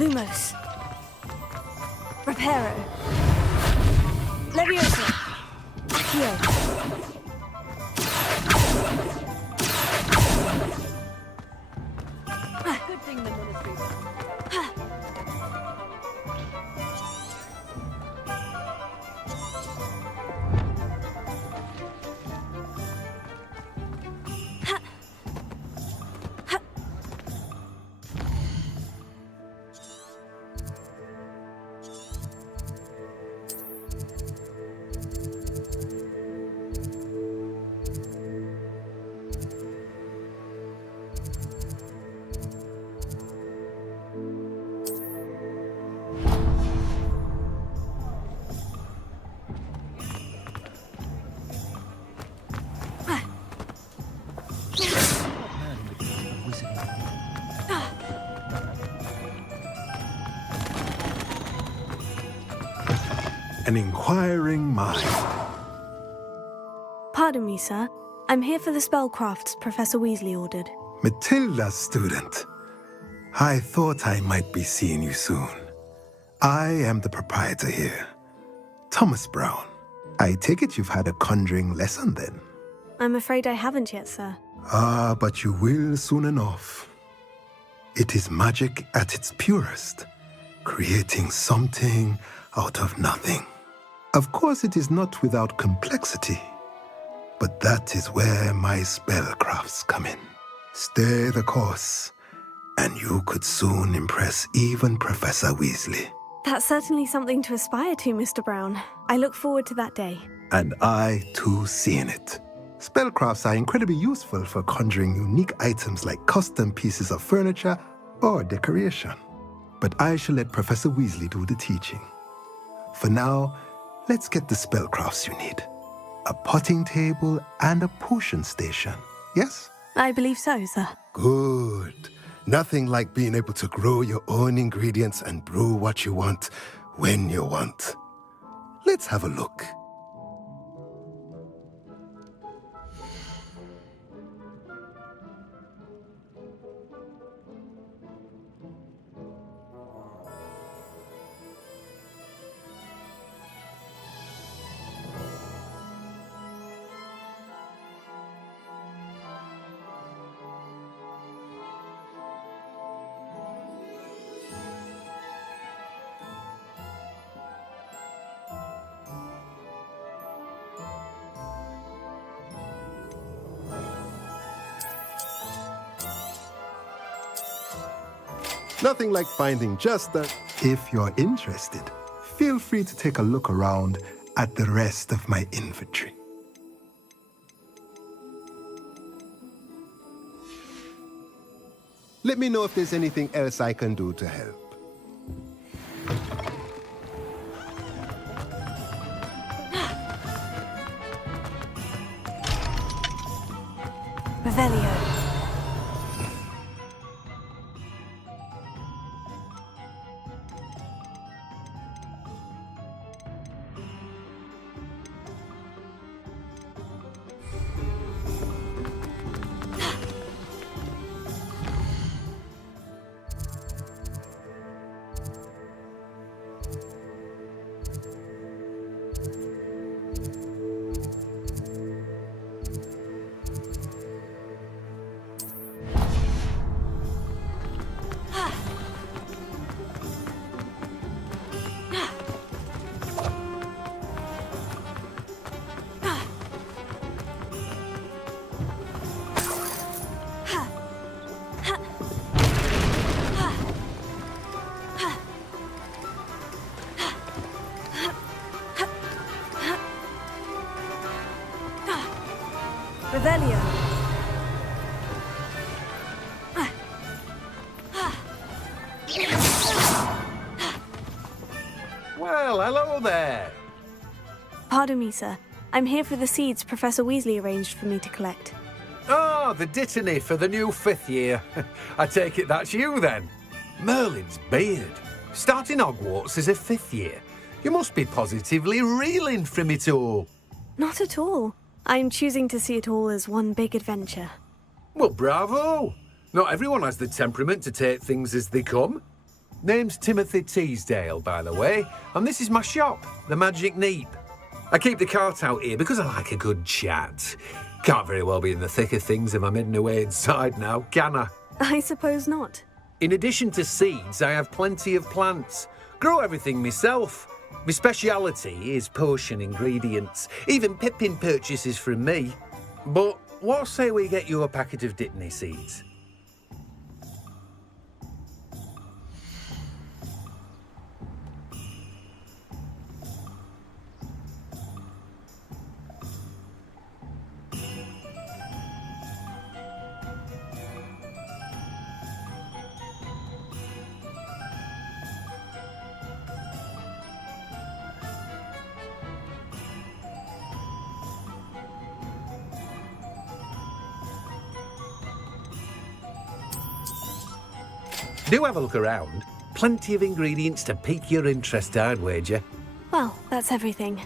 Lumos. Reparo. Leviosa. Accio. Good thing the ministry's An inquiring mind. Pardon me, sir. I'm here for the spellcrafts Professor Weasley ordered. Matilda's student. I thought I might be seeing you soon. I am the proprietor here, Thomas Brown. I take it you've had a conjuring lesson then? I'm afraid I haven't yet, sir. Ah, but you will soon enough. It is magic at its purest, creating something out of nothing. Of course, it is not without complexity, but that is where my spellcrafts come in. Stay the course, and you could soon impress even Professor Weasley. That's certainly something to aspire to, Mr. Brown. I look forward to that day. And I, too, seeing it. Spellcrafts are incredibly useful for conjuring unique items like custom pieces of furniture or decoration. But I shall let Professor Weasley do the teaching. For now, let's get the spellcrafts you need. A potting table and a potion station, yes? I believe so, sir. Good. Nothing like being able to grow your own ingredients and brew what you want when you want. Let's have a look. Nothing like finding just the... If you're interested, feel free to take a look around at the rest of my inventory. Let me know if there's anything else I can do to help. Revelio. Revelio. Well, hello there. Pardon me, sir. I'm here for the seeds Professor Weasley arranged for me to collect. Oh, the dittany for the new 5th year. I take it that's you then. Merlin's beard. Starting Hogwarts as a 5th year. You must be positively reeling from it all. Not at all. I'm choosing to see it all as one big adventure. Well, bravo. Not everyone has the temperament to take things as they come. Name's Timothy Teasdale, by the way, and this is my shop, the Magic Neep. I keep the cart out here because I like a good chat. Can't very well be in the thick of things if I'm hidden away inside now, can I? I suppose not. In addition to seeds, I have plenty of plants. Grow everything myself. My speciality is potion ingredients, even Pippin purchases from me. But what say we get you a packet of Dittany seeds? Do have a look around. Plenty of ingredients to pique your interest, I'd wager. Well, that's everything.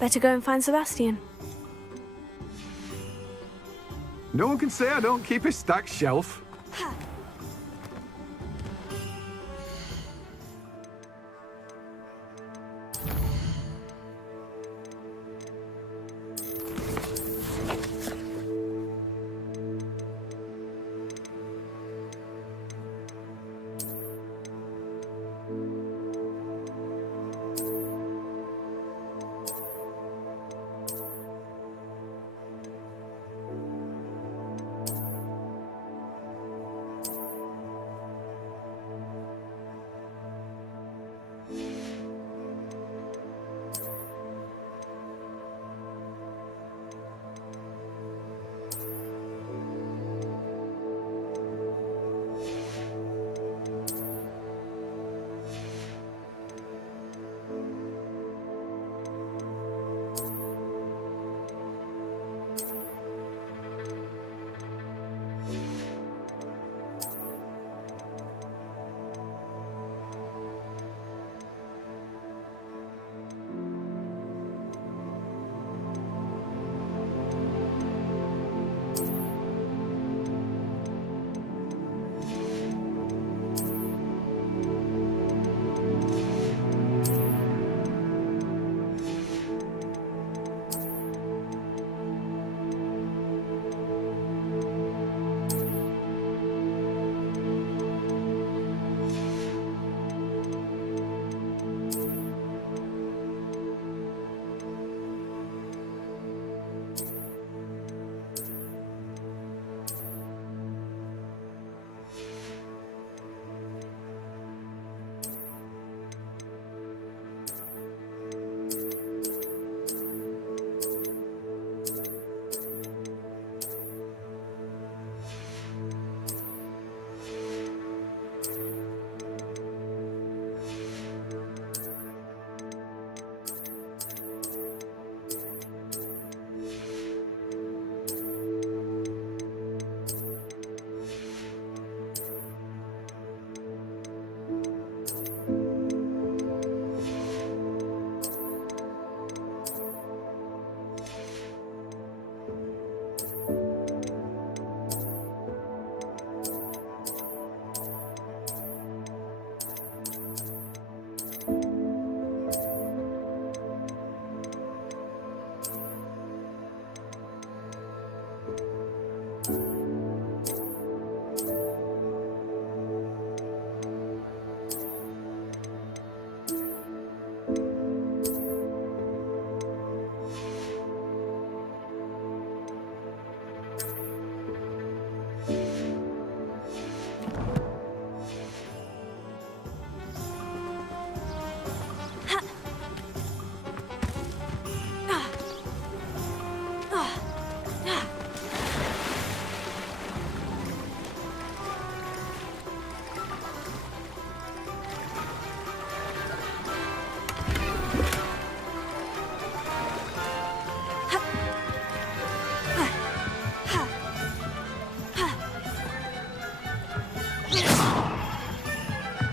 Better go and find Sebastian. No one can say I don't keep a stacked shelf.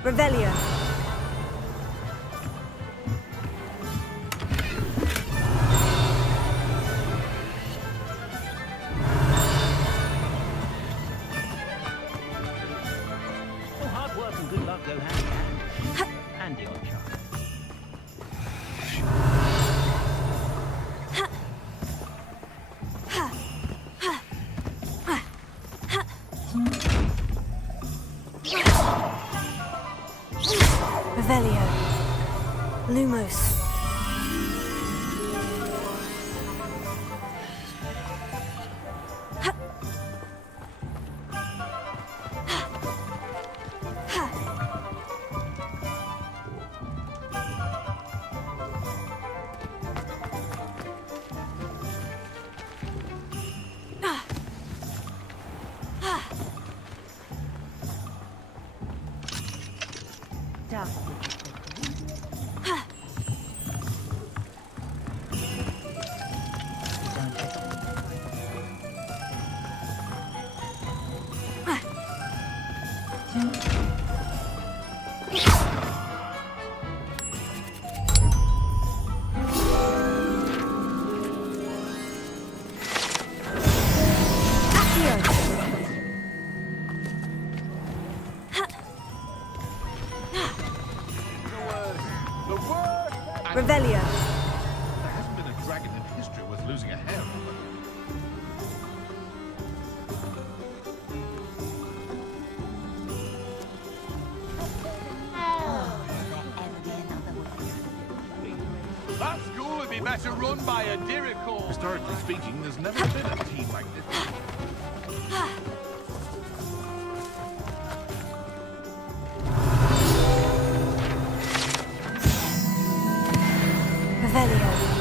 Revelio. Well, hard work and good luck go hand in hand. Revelio. There hasn't been a dragon in history worth losing a hair over. That school would be better run by a Dirical. Historically speaking, there's never been a team like this. Revelio.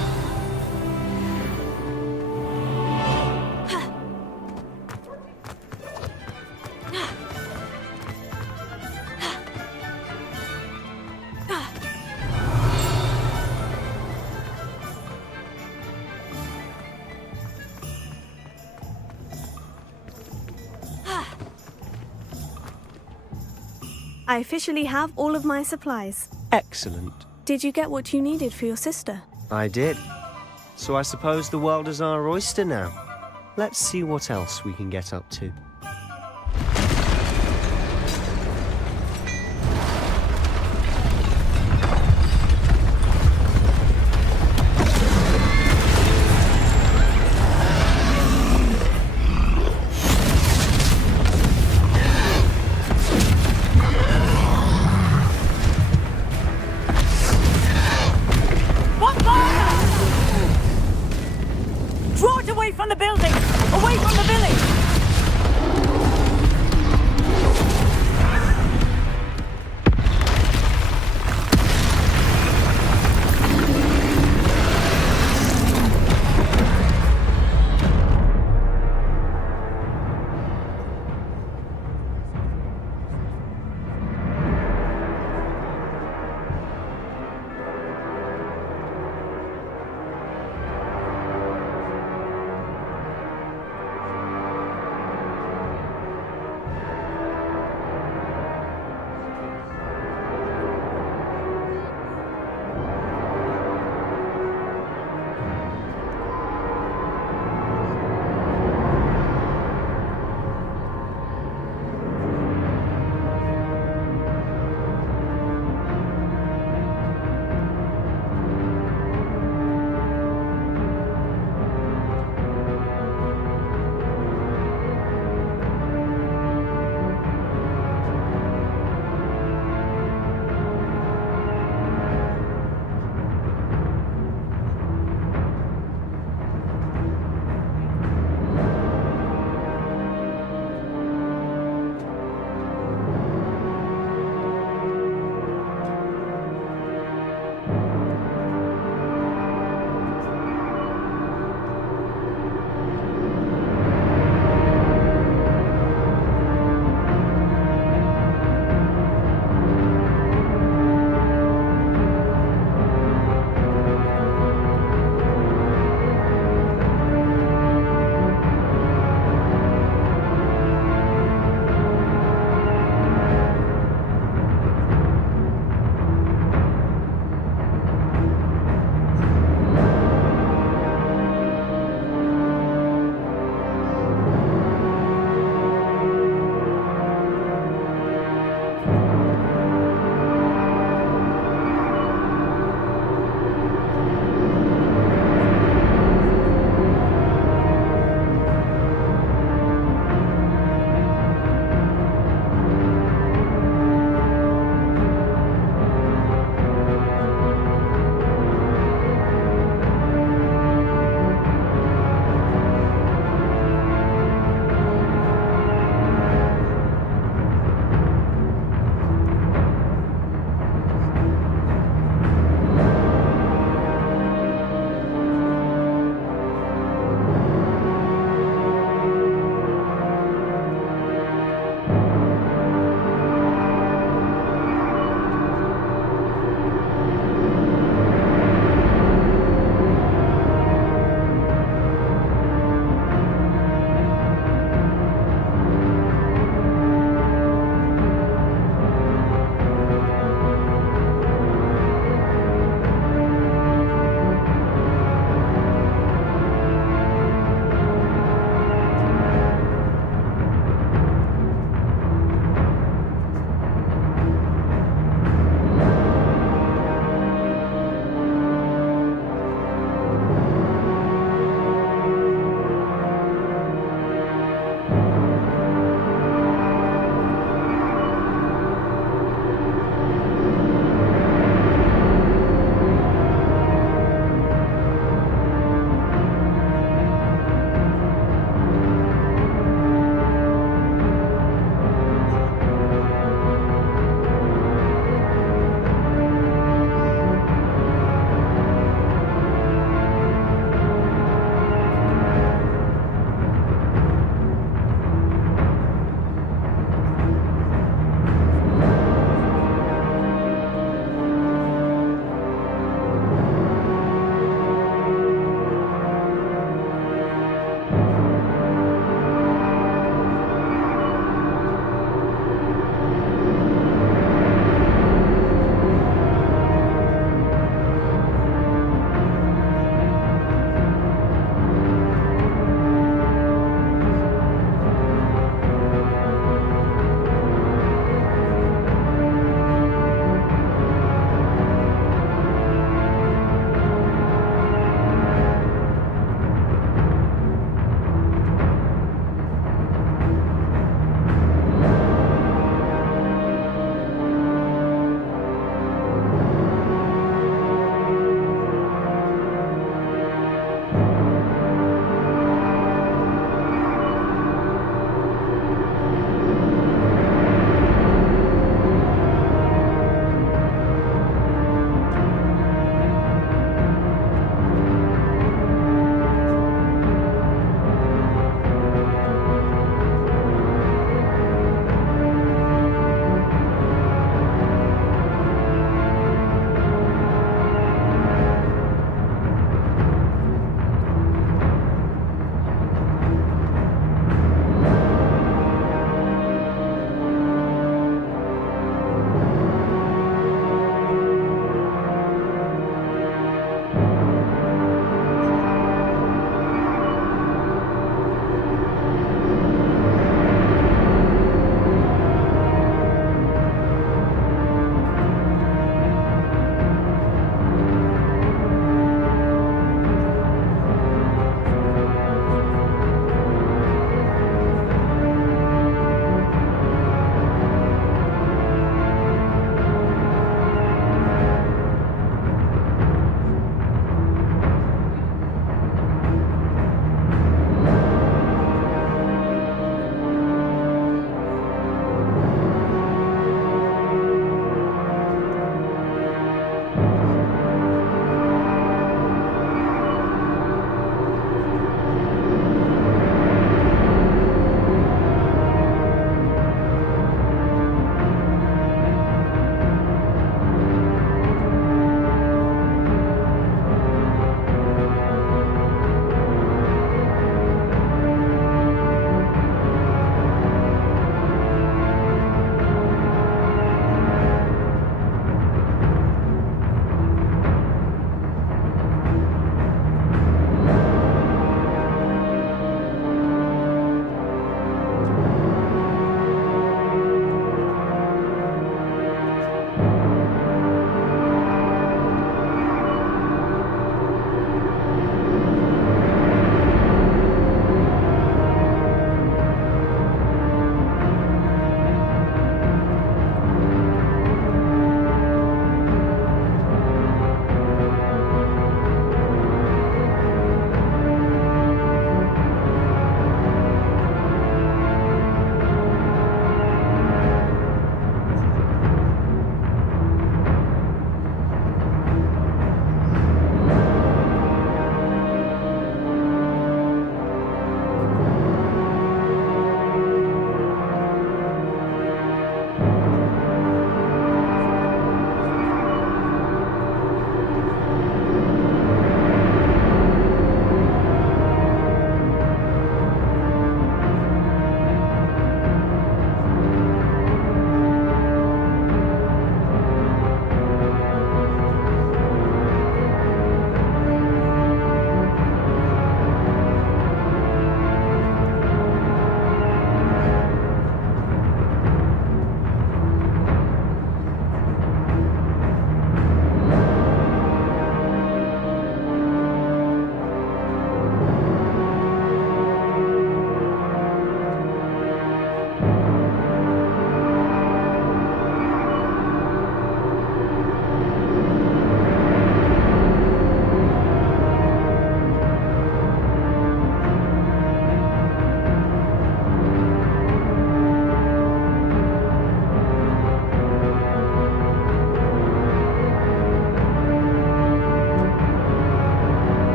I officially have all of my supplies. Excellent. Did you get what you needed for your sister? I did. So I suppose the world is our oyster now. Let's see what else we can get up to. Draw it away from the building! Away from the village!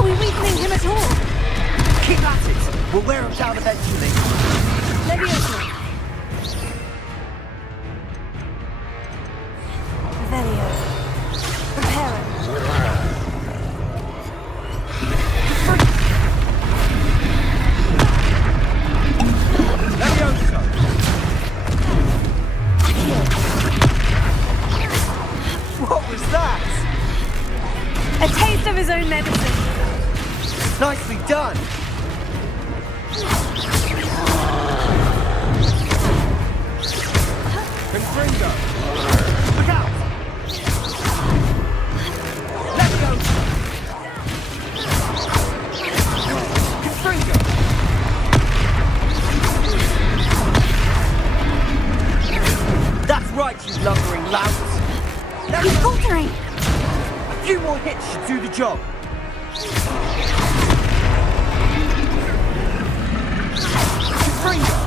Are we weakening him at all? Keep at it! We'll wear him down eventually. Levioso. Revelio. Preparo. Levioso! What was that? A taste of his own medicine. Nicely done! Confringo! Look out! Levioso! Confringo! That's right, you lumbering louts! He's faltering. A few more hits should do the job. Confringo!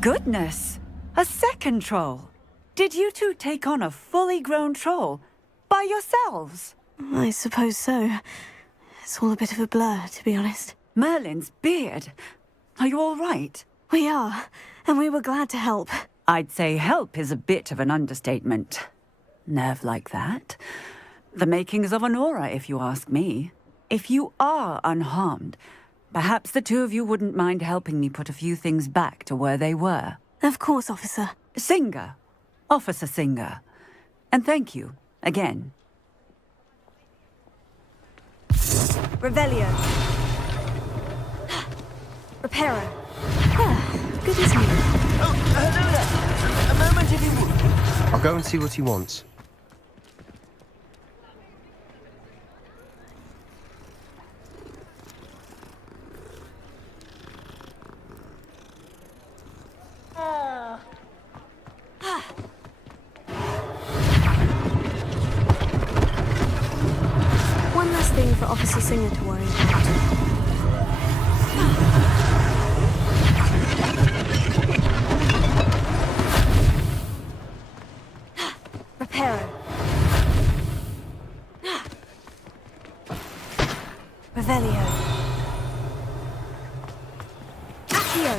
Goodness! A second troll. Did you two take on a fully grown troll? By yourselves? I suppose so. It's all a bit of a blur, to be honest. Merlin's beard. Are you all right? We are, and we were glad to help. I'd say help is a bit of an understatement. Nerve like that. The makings of an aura, if you ask me. If you are unharmed, perhaps the two of you wouldn't mind helping me put a few things back to where they were. Of course, officer. Singer. Officer Singer. And thank you, again. Revelio. Reparo. Ah, good, isn't it? Oh, hello there. A moment if you would. I'll go and see what he wants. One last thing for Officer Singer to worry about. Reparo. Revelio. Accio.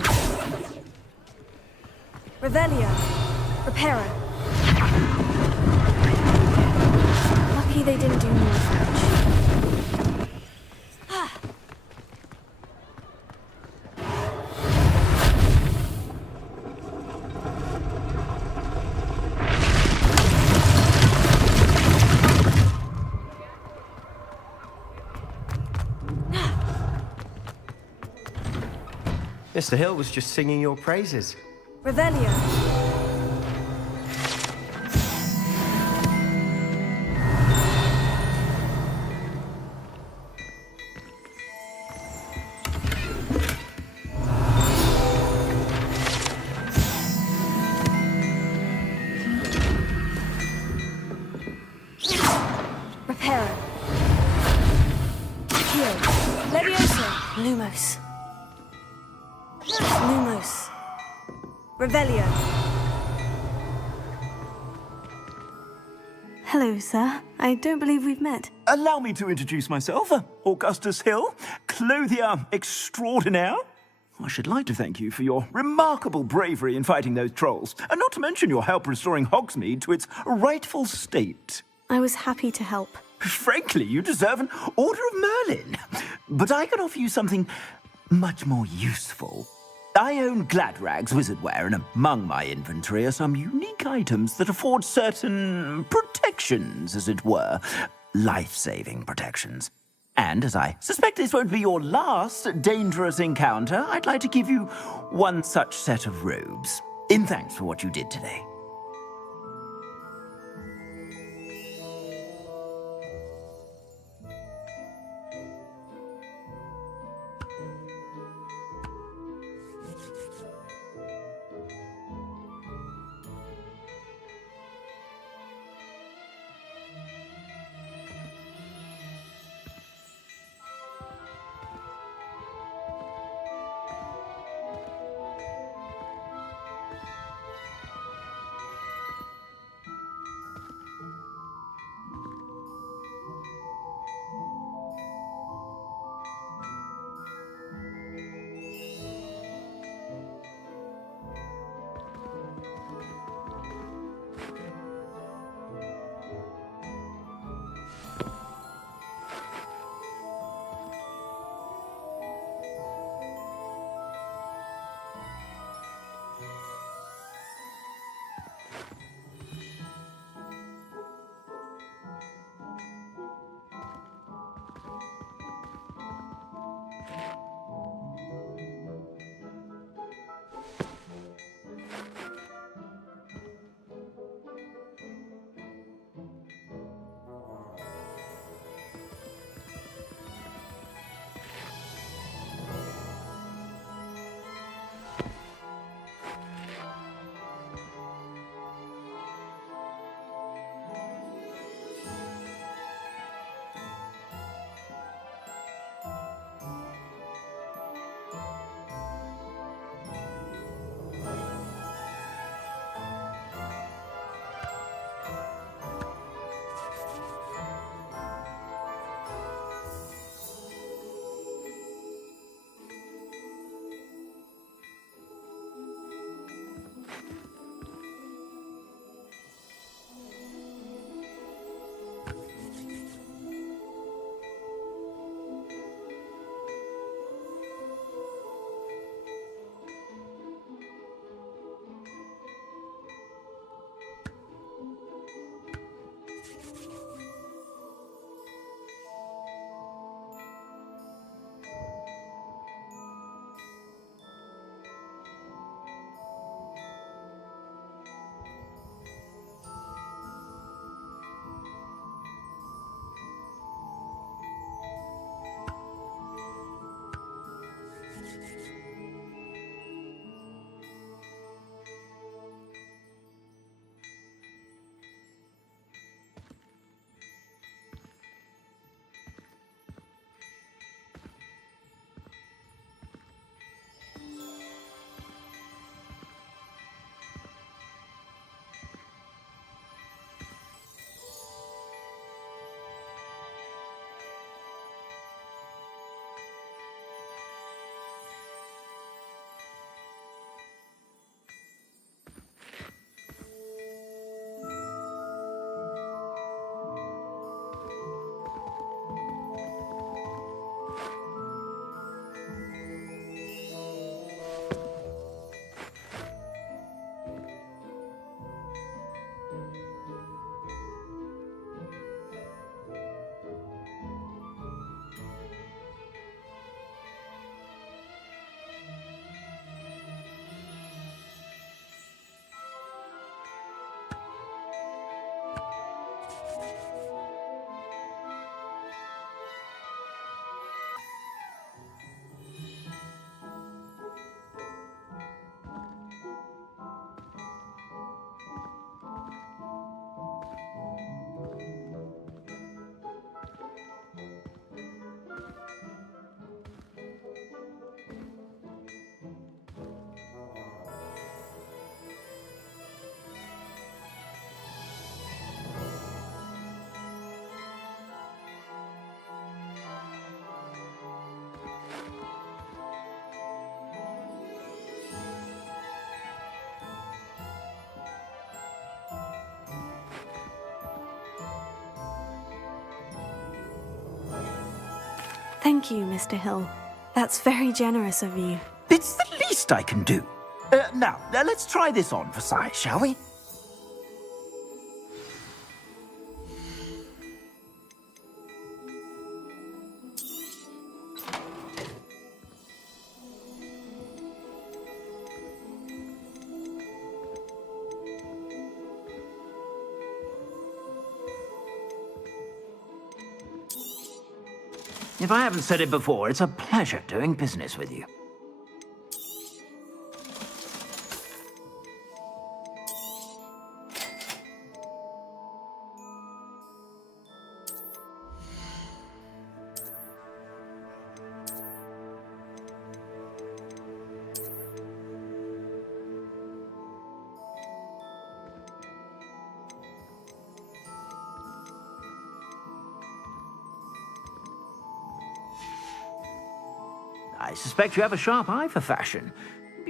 Revelio. Reparo. Lucky they didn't do more damage. Mr. Hill was just singing your praises. Revelio. Reparo. Accio. Levioso. Lumos. Lumos. Revelio. Hello, sir. I don't believe we've met. Allow me to introduce myself, Augustus Hill, clothier extraordinaire. I should like to thank you for your remarkable bravery in fighting those trolls, and not to mention your help restoring Hogsmeade to its rightful state. I was happy to help. Frankly, you deserve an Order of Merlin. But I can offer you something much more useful. I own Gladrag's wizardware, and among my inventory are some unique items that afford certain protections, as it were. Life-saving protections. And as I suspect this won't be your last dangerous encounter, I'd like to give you one such set of robes, in thanks for what you did today. Thank you, Mr. Hill. That's very generous of you. It's the least I can do. Now, let's try this on for size, shall we? If I haven't said it before, it's a pleasure doing business with you. I suspect you have a sharp eye for fashion.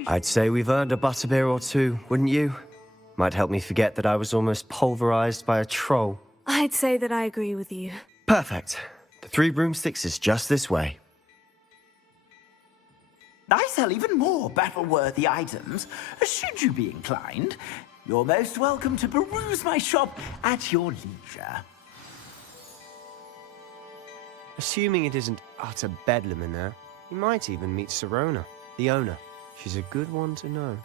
I'd say we've earned a butterbeer or two, wouldn't you? Might help me forget that I was almost pulverized by a troll. I'd say that I agree with you. Perfect. The 3 broomsticks is just this way. I sell even more battle-worthy items, should you be inclined. You're most welcome to peruse my shop at your leisure. Assuming it isn't utter bedlam in there, you might even meet Sirona, the owner. She's a good one to know.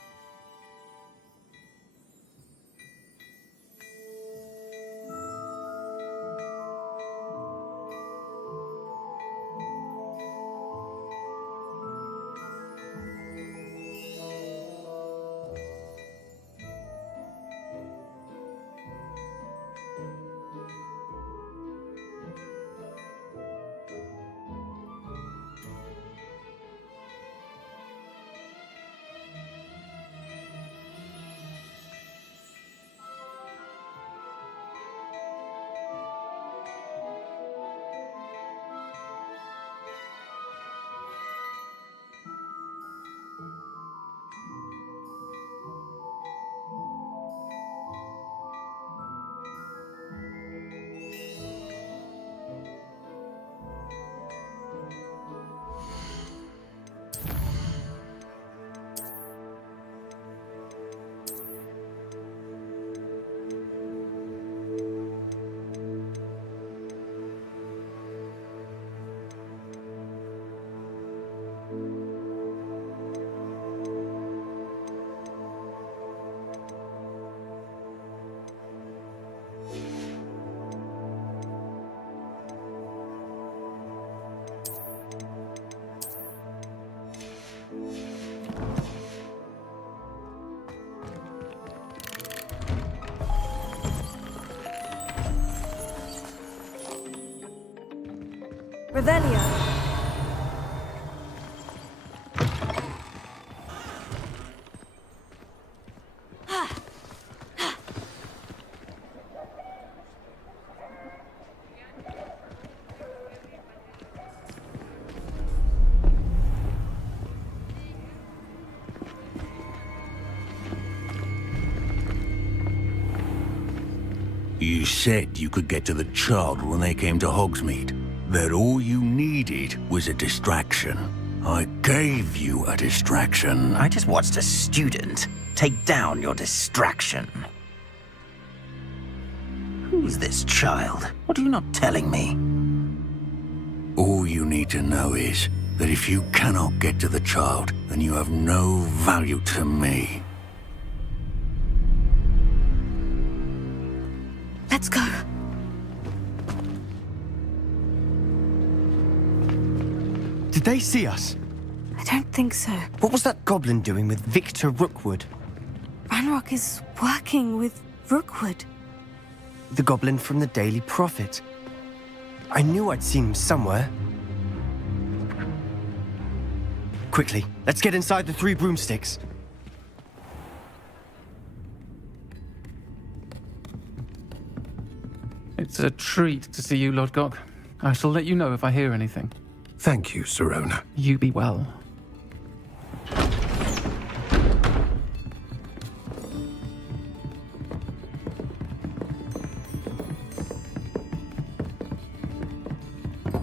Revelio. You said you could get to the child when they came to Hogsmeade. That all you needed was a distraction. I gave you a distraction. I just watched a student take down your distraction. Who's this child? What are you not telling me? All you need to know is that if you cannot get to the child, then you have no value to me. Let's go. Did they see us? I don't think so. What was that goblin doing with Victor Rookwood? Ranrock is working with Rookwood. The goblin from the Daily Prophet. I knew I'd seen him somewhere. Quickly, let's get inside the 3 broomsticks. It's a treat to see you, Lord Gok. I shall let you know if I hear anything. Thank you, Sirona. You be well.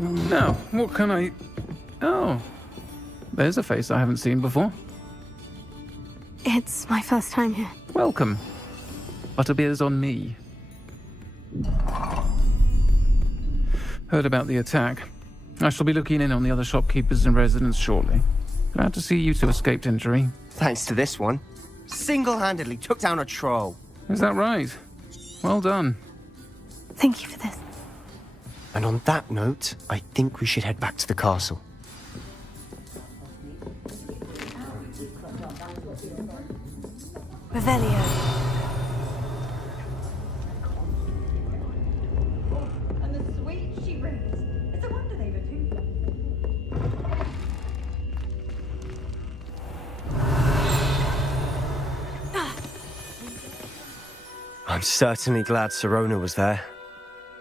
Now, what can I... Oh, there's a face I haven't seen before. It's my first time here. Welcome. Butterbeer's on me. Heard about the attack. I shall be looking in on the other shopkeepers and residents shortly. Glad to see you two escaped injury. Thanks to this one. Single-handedly took down a troll. Is that right? Well done. Thank you for this. And on that note, I think we should head back to the castle. Revelio. And the sweet she rings. It's a wonder they were two. I'm certainly glad Sirona was there.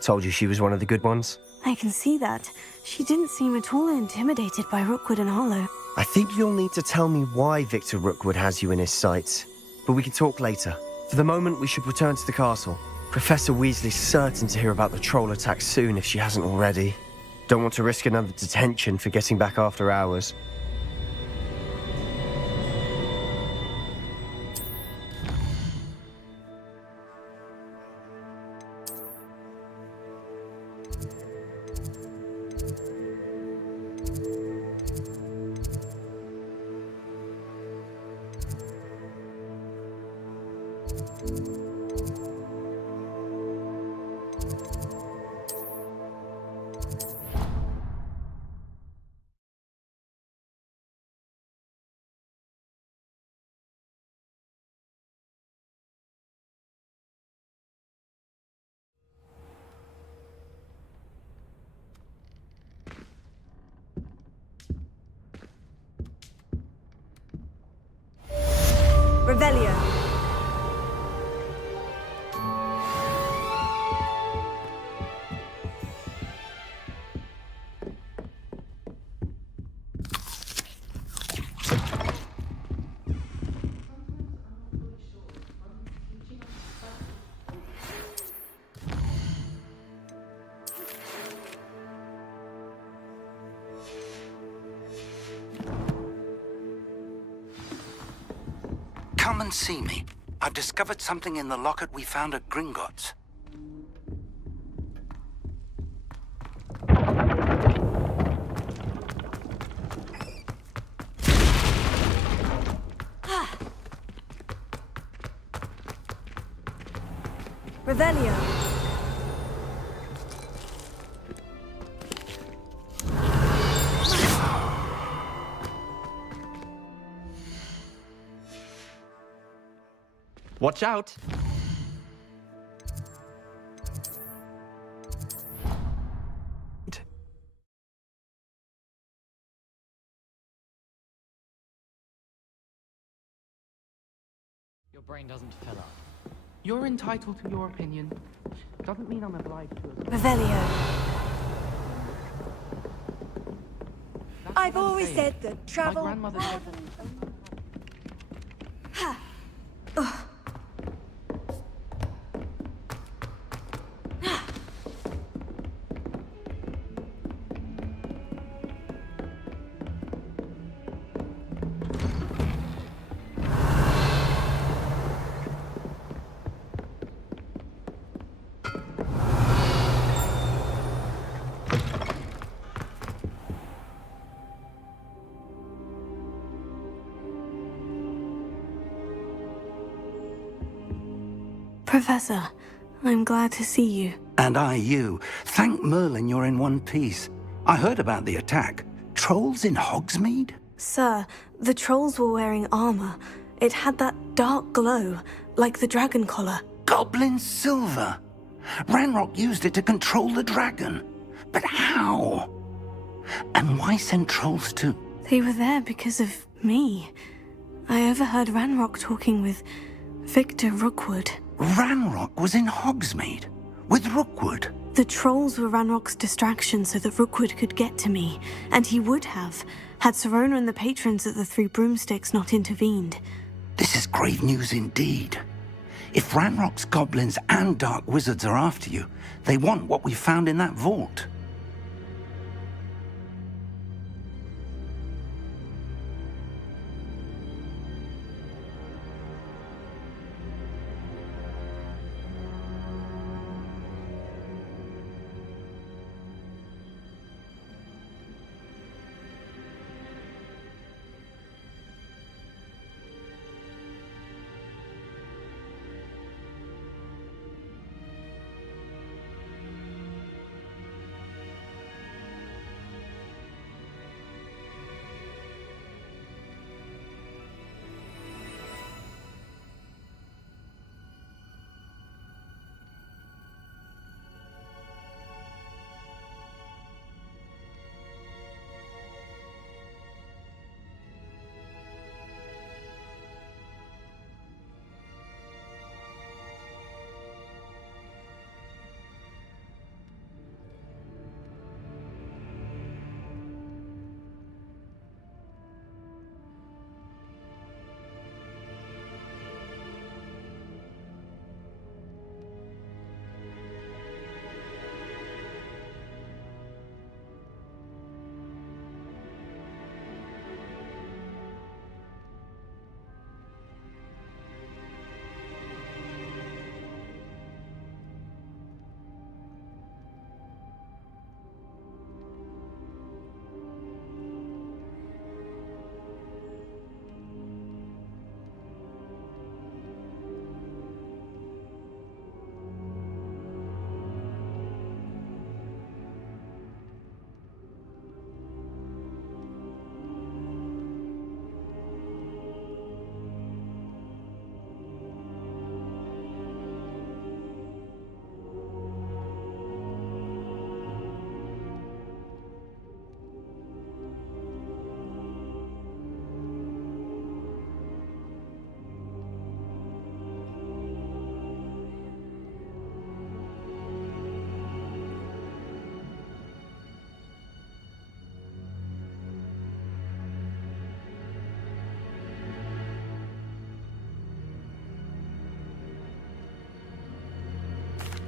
Told you she was one of the good ones. I can see that. She didn't seem at all intimidated by Rookwood and Harlow. I think you'll need to tell me why Victor Rookwood has you in his sights. But we can talk later. For the moment, we should return to the castle. Professor Weasley's certain to hear about the troll attack soon if she hasn't already. Don't want to risk another detention for getting back after hours. Revelio. Come and see me. I've discovered something in the locket we found at Gringotts. Revelio. Watch out! Your brain doesn't fill up. You're entitled to your opinion. Doesn't mean I'm obliged to. Revelio. I've always said that travel... My grandmother Professor, I'm glad to see you. And I you. Thank Merlin you're in one piece. I heard about the attack. Trolls in Hogsmeade? Sir, the trolls were wearing armor. It had that dark glow, like the dragon collar. Goblin silver. Ranrock used it to control the dragon. But how? And why send trolls too? They were there because of me. I overheard Ranrock talking with Victor Rookwood. Ranrock was in Hogsmeade with Rookwood. The trolls were Ranrock's distraction so that Rookwood could get to me, and he would have, had Sirona and the patrons at the Three Broomsticks not intervened. This is grave news indeed. If Ranrock's goblins and dark wizards are after you, they want what we found in that vault.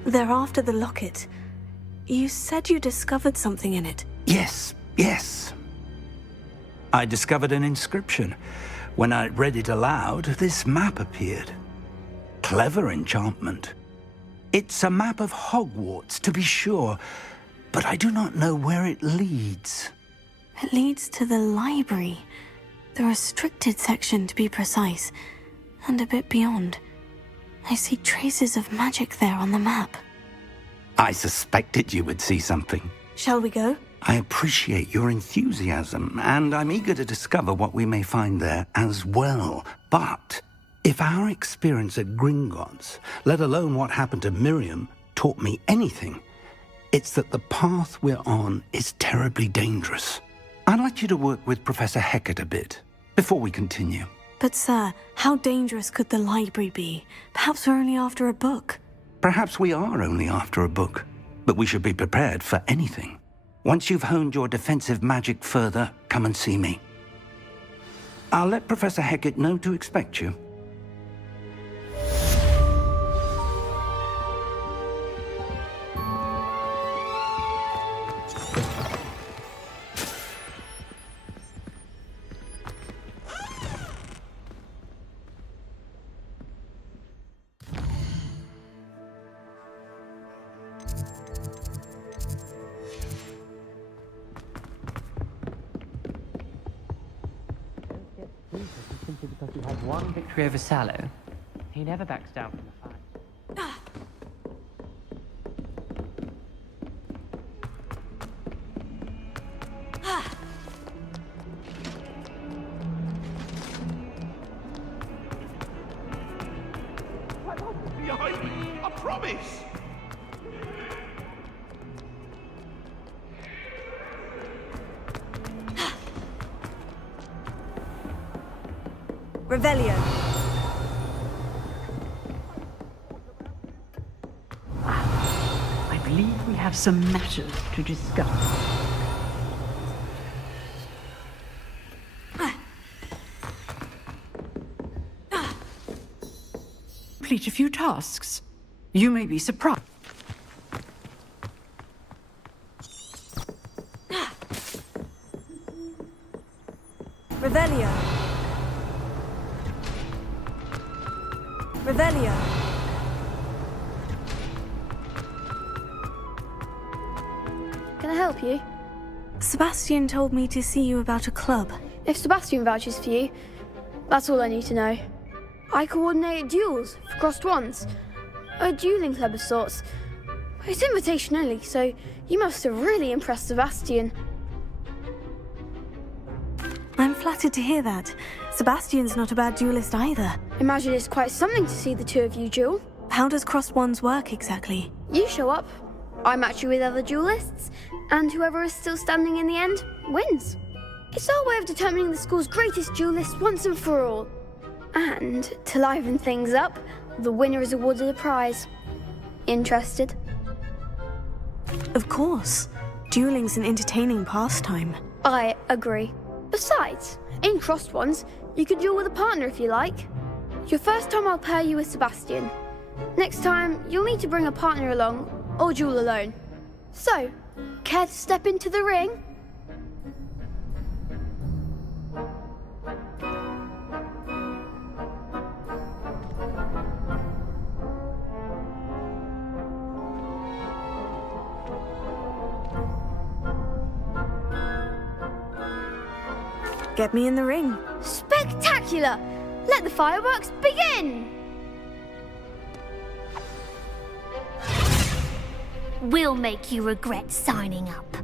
They're after the locket. You said you discovered something in it. Yes, yes. I discovered an inscription. When I read it aloud, this map appeared. Clever enchantment. It's a map of Hogwarts, to be sure, but I do not know where it leads. It leads to the library. The restricted section, to be precise. And a bit beyond. I see traces of magic there on the map. I suspected you would see something. Shall we go? I appreciate your enthusiasm, and I'm eager to discover what we may find there as well. But if our experience at Gringotts, let alone what happened to Miriam, taught me anything, it's that the path we're on is terribly dangerous. I'd like you to work with Professor Hecat a bit before we continue. But sir, how dangerous could the library be? Perhaps we're only after a book. Perhaps we are only after a book, but we should be prepared for anything. Once you've honed your defensive magic further, come and see me. I'll let Professor Hecat know to expect you. Simply because he had one victory over Sallow. He never backs down from the fight. Behind me! I promise! Revelio. I believe we have some matters to discuss. Complete a few tasks. You may be surprised. Revelio. Revelio. Can I help you? Sebastian told me to see you about a club. If Sebastian vouches for you, that's all I need to know. I coordinate duels for crossed ones. A dueling club of sorts. It's invitation only, so you must have really impressed Sebastian. I'm flattered to hear that. Sebastian's not a bad duelist either. Imagine it's quite something to see the two of you duel. How does crossed ones work exactly? You show up, I match you with other duelists, and whoever is still standing in the end wins. It's our way of determining the school's greatest duelist once and for all. And to liven things up, the winner is awarded a prize. Interested? Of course. Dueling's an entertaining pastime. I agree. Besides, in crossed ones, you could duel with a partner if you like. Your first time I'll pair you with Sebastian. Next time, you'll need to bring a partner along, or duel alone. So, care to step into the ring? Get me in the ring. Spectacular! Let the fireworks begin! We'll make you regret signing up.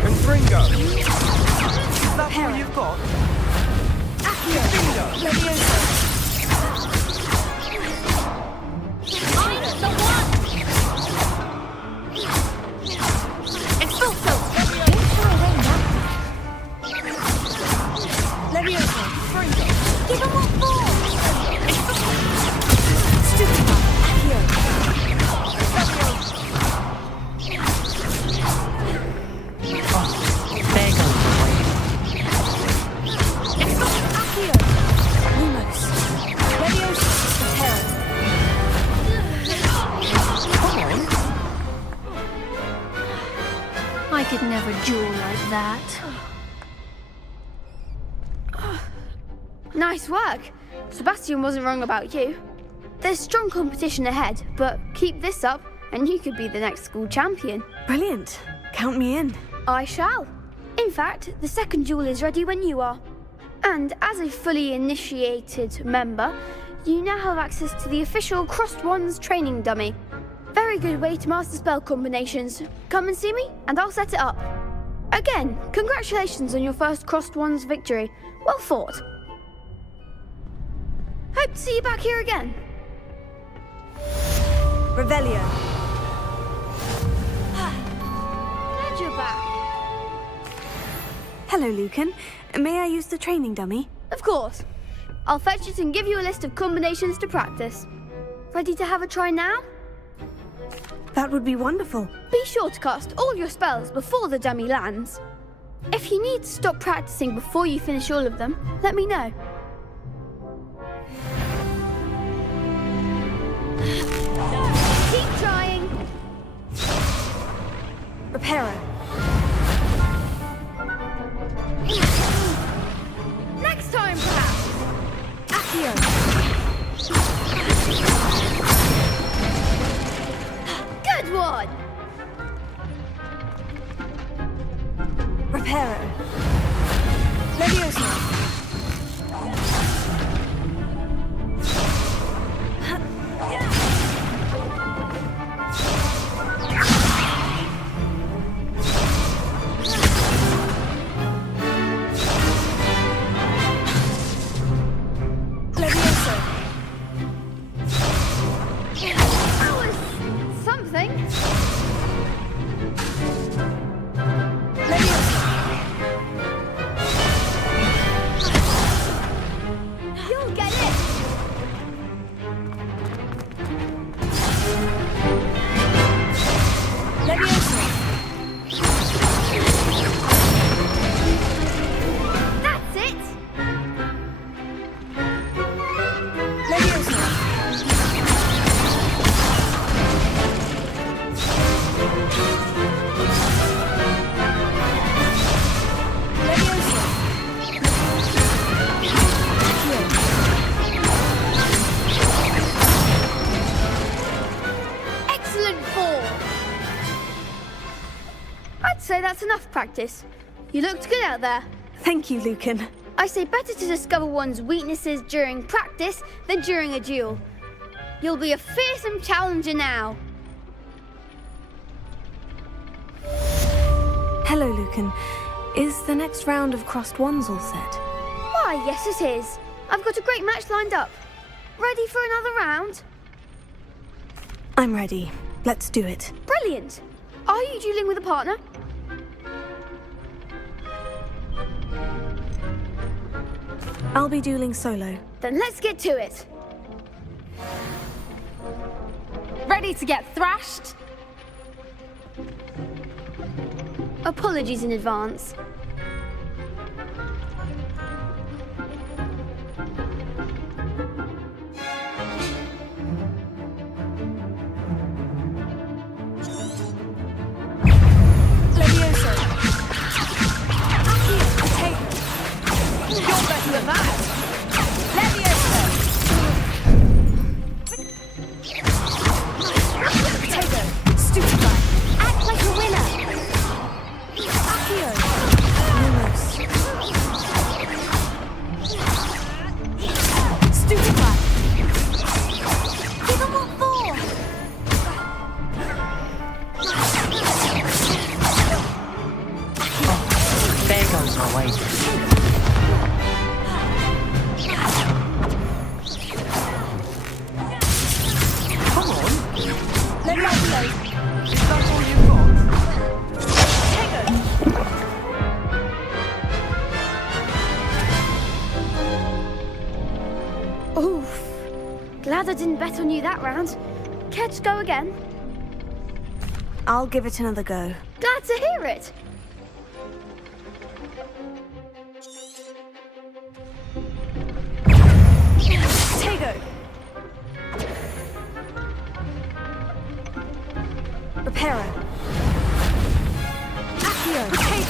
Confringo! Is that all you've got? Accio! Leviosa! I'm the one! Expulso! could never duel like that. Nice work. Sebastian wasn't wrong about you. There's strong competition ahead, but keep this up and you could be the next school champion. Brilliant. Count me in. I shall. In fact, the second duel is ready when you are. And as a fully initiated member, you now have access to the official Crossed Wands training dummy. Very good way to master spell combinations. Come and see me, and I'll set it up. Again, congratulations on your first Crossed Wands victory. Well fought. Hope to see you back here again. Revelio. Glad you're back. Hello, Lucan. May I use the training dummy? Of course. I'll fetch it and give you a list of combinations to practice. Ready to have a try now? That would be wonderful. Be sure to cast all your spells before the dummy lands. If you need to stop practicing before you finish all of them, let me know. Keep trying. Reparo. Next time, perhaps. Accio. Good one. Reparo. Leviosa. That's enough practice. You looked good out there. Thank you, Lucan. I say better to discover one's weaknesses during practice than during a duel. You'll be a fearsome challenger now. Hello, Lucan. Is the next round of Crossed Wands all set? Why, yes it is. I've got a great match lined up. Ready for another round? I'm ready. Let's do it. Brilliant. Are you dueling with a partner? I'll be dueling solo. Then let's get to it. Ready to get thrashed? Apologies in advance. Glad I didn't bet on you that round. Care to go again? I'll give it another go. Glad to hear it. Tego. Reparo. Accio.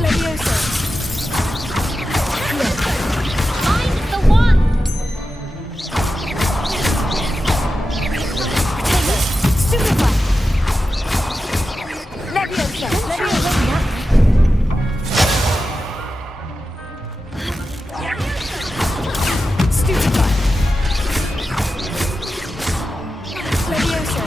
Levioso. Find the one! Stupefy. Levioso. Levioso. Stupefy. Levioso.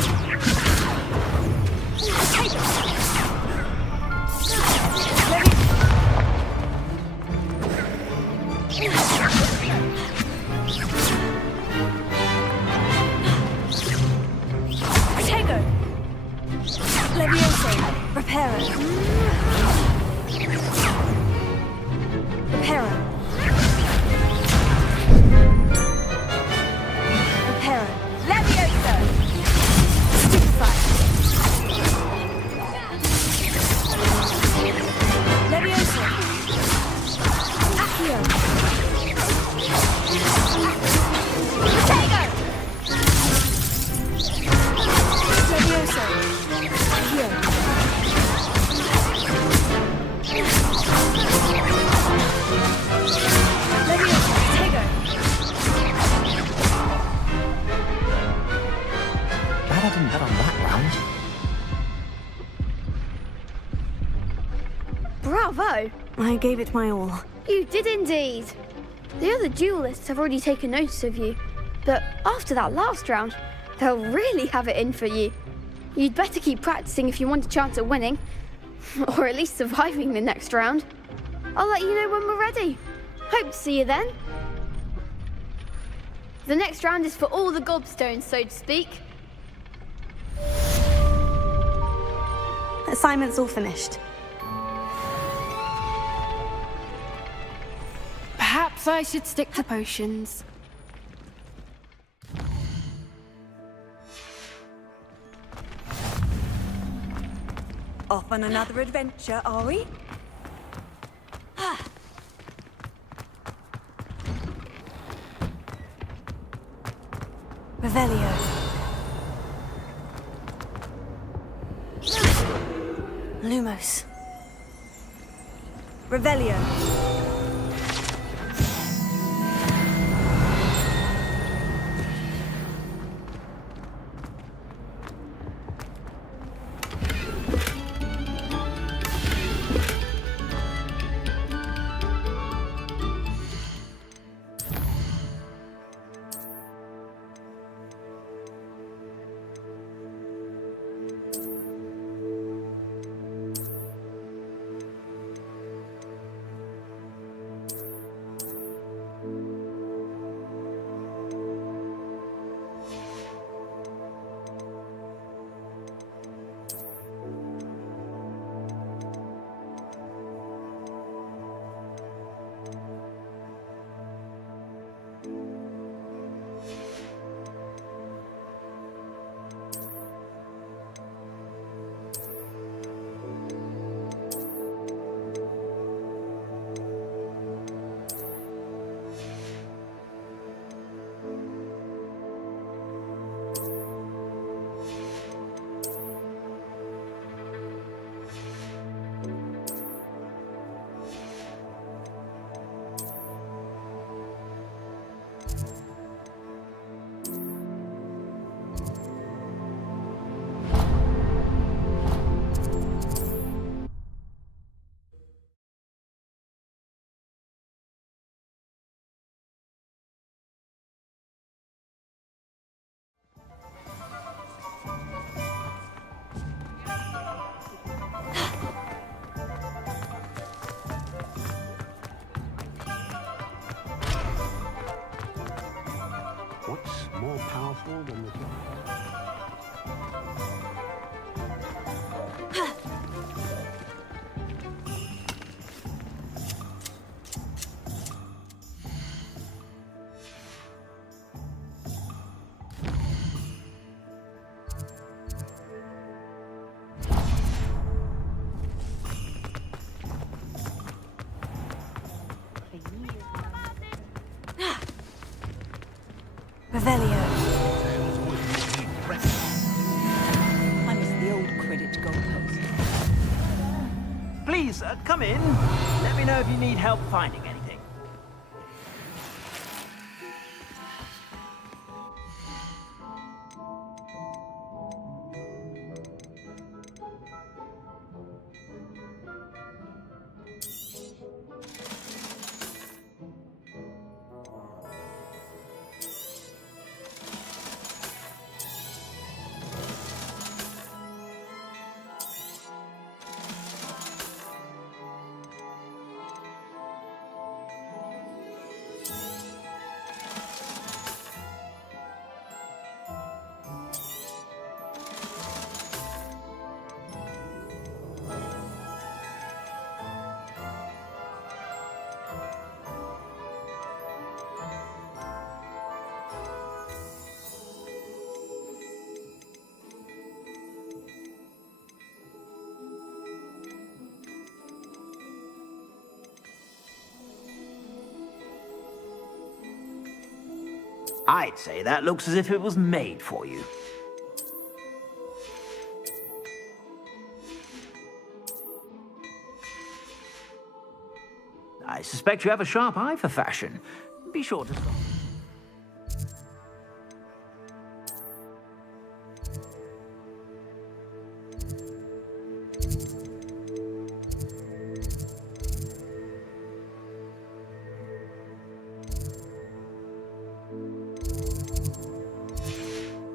Protego. Levioso. Reparo. Reparo. Reparo. Levioso. Stupefy. Levioso. Accio. Protego. Levioso. Accio. Levioso. Protego. Glad I didn't bet on that round. Bravo! I gave it my all. You did indeed. The other duelists have already taken notice of you, but after that last round, they'll really have it in for you. You'd better keep practicing if you want a chance at winning, or at least surviving the next round. I'll let you know when we're ready. Hope to see you then. The next round is for all the gobstones, so to speak. Assignment's all finished. Perhaps I should stick to potions. Off on another adventure, are we? Revelio. Lumos. Revelio. What's more powerful than the Revelio. I miss the old goalpost. Please, come in. Let me know if you need help finding anything. I'd say that looks as if it was made for you. I suspect you have a sharp eye for fashion. Be sure to...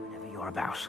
whenever you're about.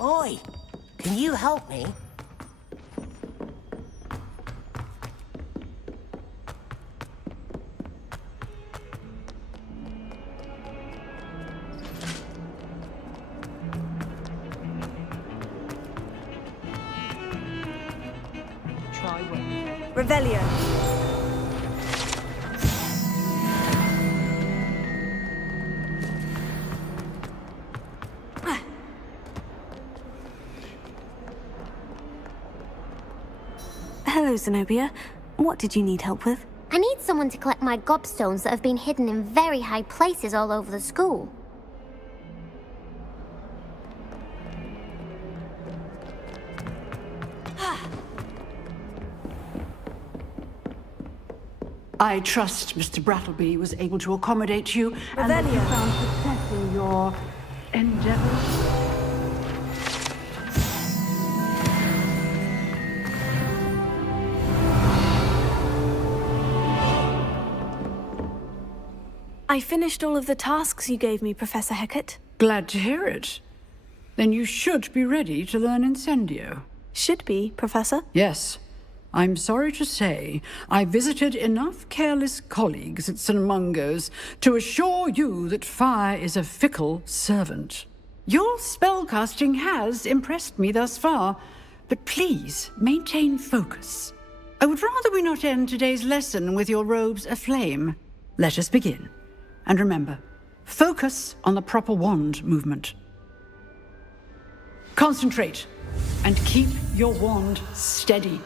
Oi, can you help me? Try what? Revelio. Hello, Zenobia. What did you need help with? I need someone to collect my gobstones that have been hidden in very high places all over the school. I trust Mr. Brattleby was able to accommodate you and that you found success in your endeavors. I finished all of the tasks you gave me, Professor Hecat. Glad to hear it. Then you should be ready to learn Incendio. Should be, Professor? Yes. I'm sorry to say, I visited enough careless colleagues at St. Mungo's to assure you that fire is a fickle servant. Your spellcasting has impressed me thus far, but please maintain focus. I would rather we not end today's lesson with your robes aflame. Let us begin. And remember, focus on the proper wand movement. Concentrate, and keep your wand steady.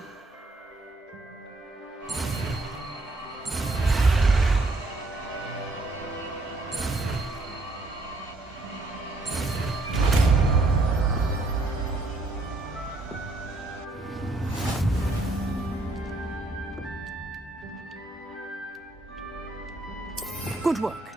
Good work.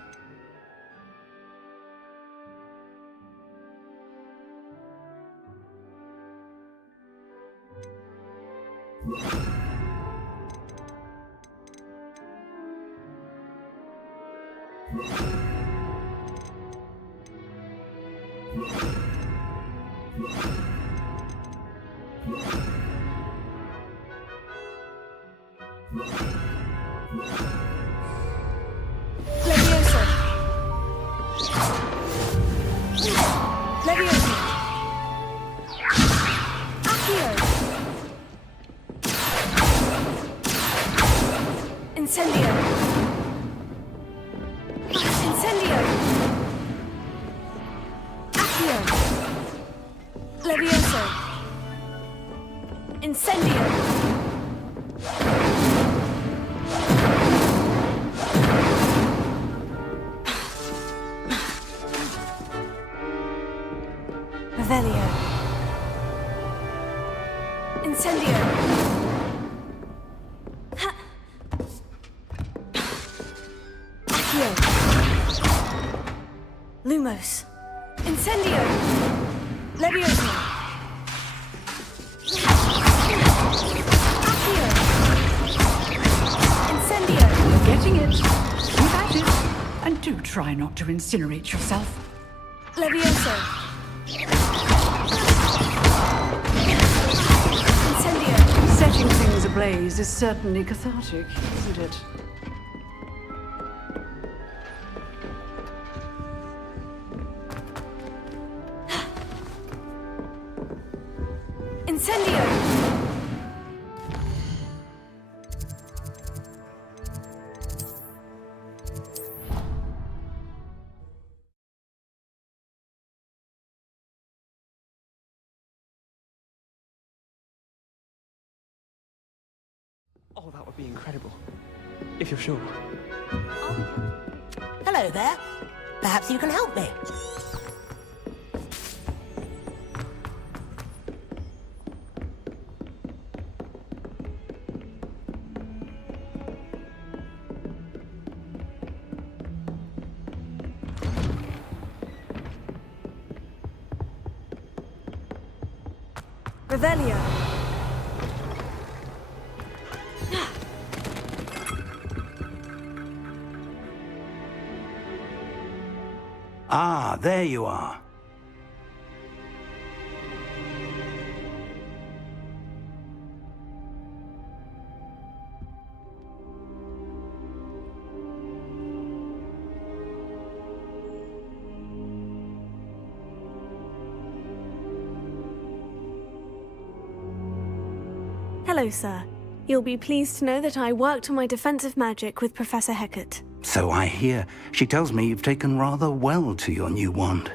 Lumos. Incendio. Levioso. Accio. Incendio. You're getting it. Keep at it. And do try not to incinerate yourself. Levioso. Incendio. Setting things ablaze is certainly cathartic, isn't it? Incendio! Oh, that would be incredible. If you're sure. Hello there. Perhaps you can help me. Revelio. Ah, there you are. Hello, sir. You'll be pleased to know that I worked on my defensive magic with Professor Hecat. So I hear. She tells me you've taken rather well to your new wand.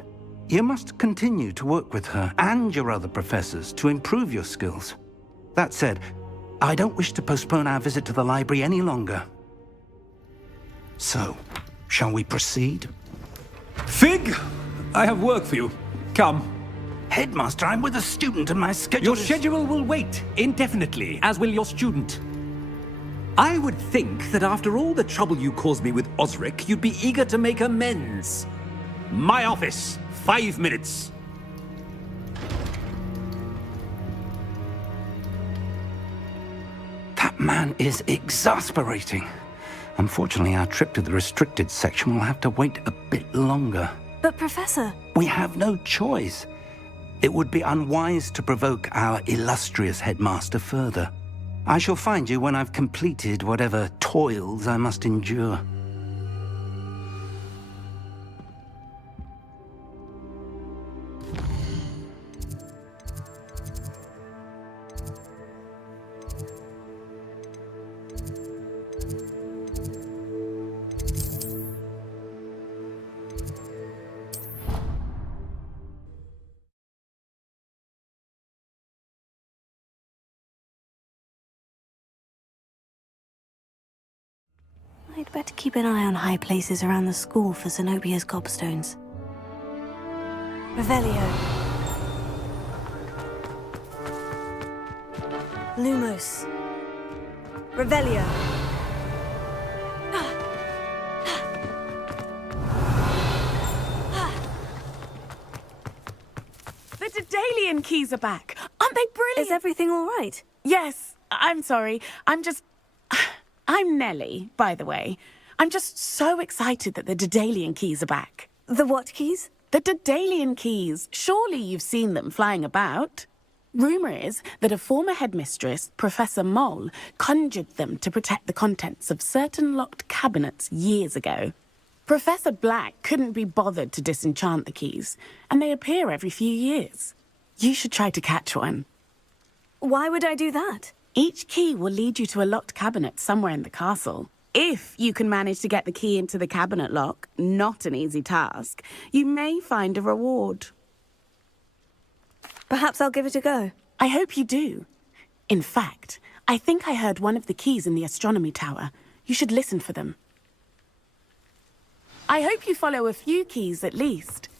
You must continue to work with her and your other professors to improve your skills. That said, I don't wish to postpone our visit to the library any longer. So, shall we proceed? Fig! I have work for you. Come. Headmaster, I'm with a student and my schedule Your schedule will wait indefinitely, as will your student. I would think that after all the trouble you caused me with Osric, you'd be eager to make amends. My office, 5 minutes. That man is exasperating. Unfortunately, our trip to the restricted section will have to wait a bit longer. But, Professor... We have no choice. It would be unwise to provoke our illustrious headmaster further. I shall find you when I've completed whatever toils I must endure. I'd better keep an eye on high places around the school for Zenobia's gobstones. Revelio. Lumos. Revelio. The Daedalian keys are back. Aren't they brilliant? Is everything all right? Yes. I'm sorry. I'm Nellie, by the way. I'm just so excited that the Daedalian keys are back. The what keys? The Daedalian keys. Surely you've seen them flying about. Rumour is that a former headmistress, Professor Moll, conjured them to protect the contents of certain locked cabinets years ago. Professor Black couldn't be bothered to disenchant the keys, and they appear every few years. You should try to catch one. Why would I do that? Each key will lead you to a locked cabinet somewhere in the castle. If you can manage to get the key into the cabinet lock, not an easy task, you may find a reward. Perhaps I'll give it a go. I hope you do. In fact, I think I heard one of the keys in the astronomy tower. You should listen for them. I hope you follow a few keys at least.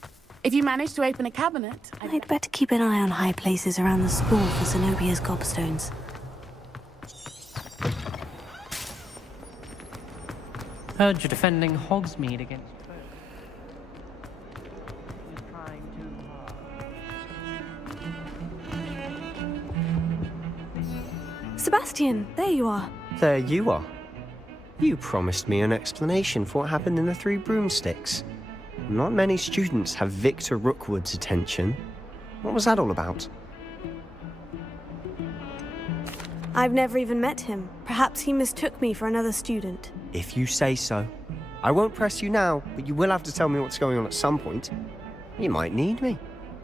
If you manage to open a cabinet... I'd better keep an eye on high places around the school for Zenobia's gobstones. Heard you're defending Hogsmeade against Sebastian, there you are. There you are. You promised me an explanation for what happened in the Three Broomsticks. Not many students have Victor Rookwood's attention. What was that all about? I've never even met him. Perhaps he mistook me for another student. If you say so. I won't press you now, but you will have to tell me what's going on at some point. You might need me.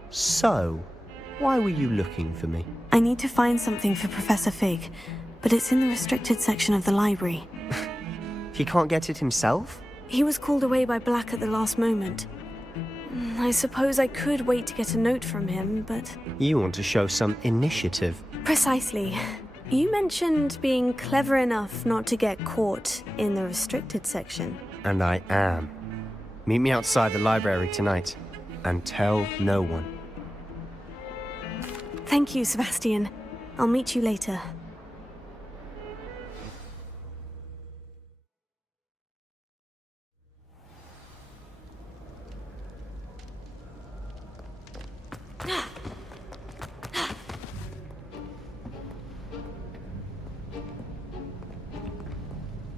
So, why were you looking for me? I need to find something for Professor Fig, but it's in the restricted section of the library. He can't get it himself? He was called away by Black at the last moment. I suppose I could wait to get a note from him, but... You want to show some initiative. Precisely. You mentioned being clever enough not to get caught in the restricted section. And I am. Meet me outside the library tonight, and tell no one. Thank you, Sebastian. I'll meet you later.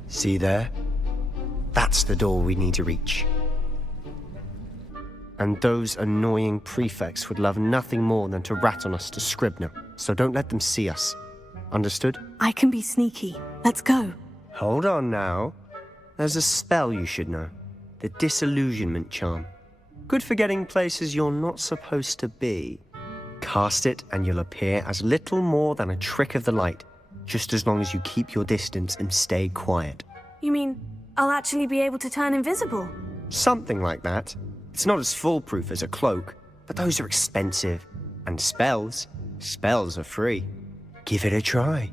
See there? That's the door we need to reach. And those annoying prefects would love nothing more than to rat on us to Scribner, so don't let them see us. Understood? I can be sneaky. Let's go. Hold on now. There's a spell you should know. The Disillusionment Charm. Good for getting places you're not supposed to be. Cast it and you'll appear as little more than a trick of the light, just as long as you keep your distance and stay quiet. You mean I'll actually be able to turn invisible? Something like that. It's not as foolproof as a cloak, but those are expensive. And spells are free. Give it a try.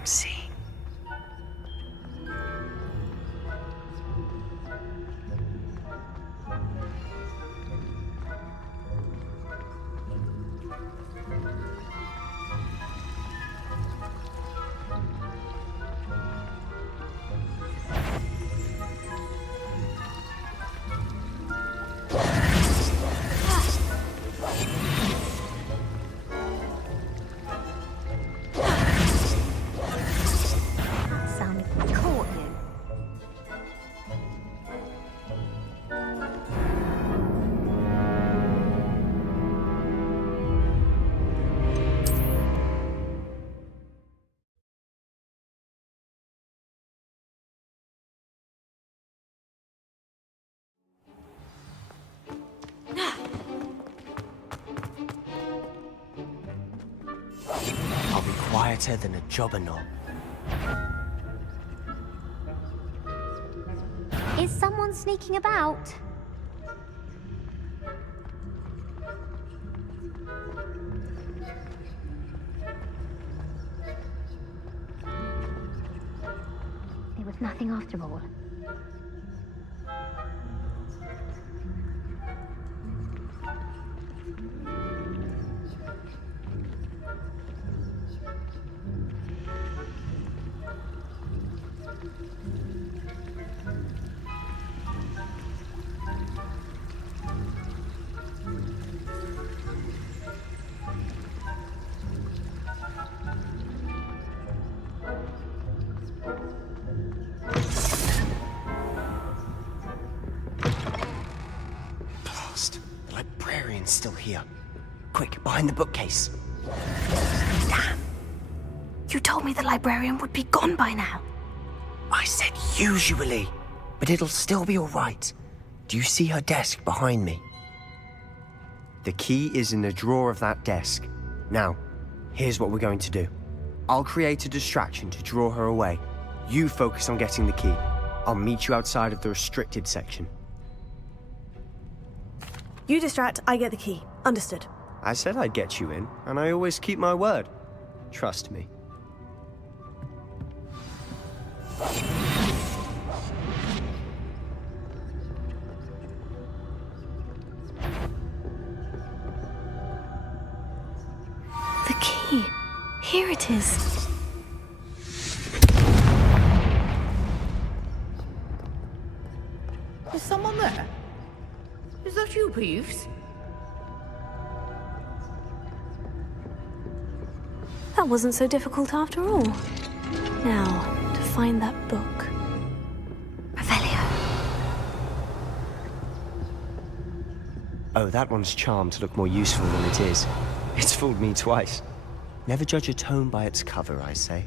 I'm seeing. Some caught you. I'll be quieter than a jobberknoll. Is someone sneaking about? It was nothing after all. Blast. The librarian's still here. Quick, behind the bookcase. You told me the librarian would be gone by now. I said usually, but it'll still be all right. Do you see her desk behind me? The key is in the drawer of that desk. Now, here's what we're going to do. I'll create a distraction to draw her away. You focus on getting the key. I'll meet you outside of the restricted section. You distract, I get the key. Understood. I said I'd get you in, and I always keep my word. Trust me. The key. Here it is. Is someone there? Is that you, Peeves? That wasn't so difficult after all. Now, to find that book. Revelio. Oh, that one's charmed to look more useful than it is. It's fooled me twice. Never judge a tome by its cover, I say.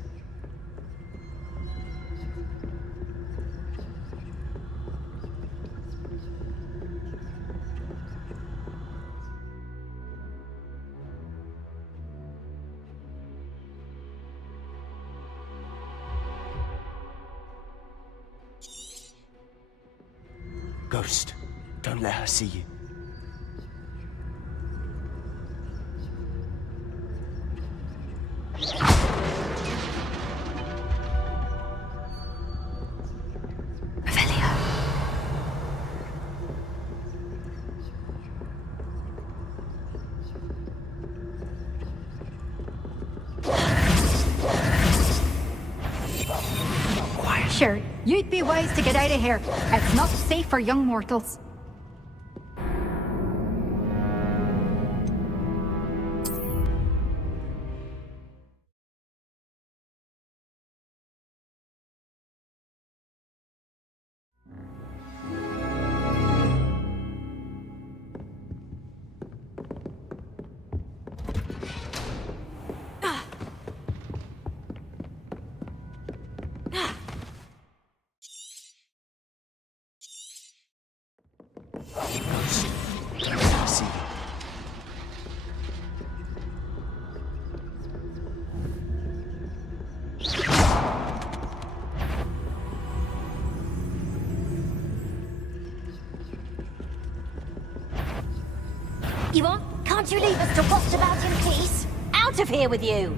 Ghost, don't let her see you. Sure, you'd be wise to get out of here. It's not safe for young mortals. You want? Can't you leave us to waft about in peace? Out of here with you!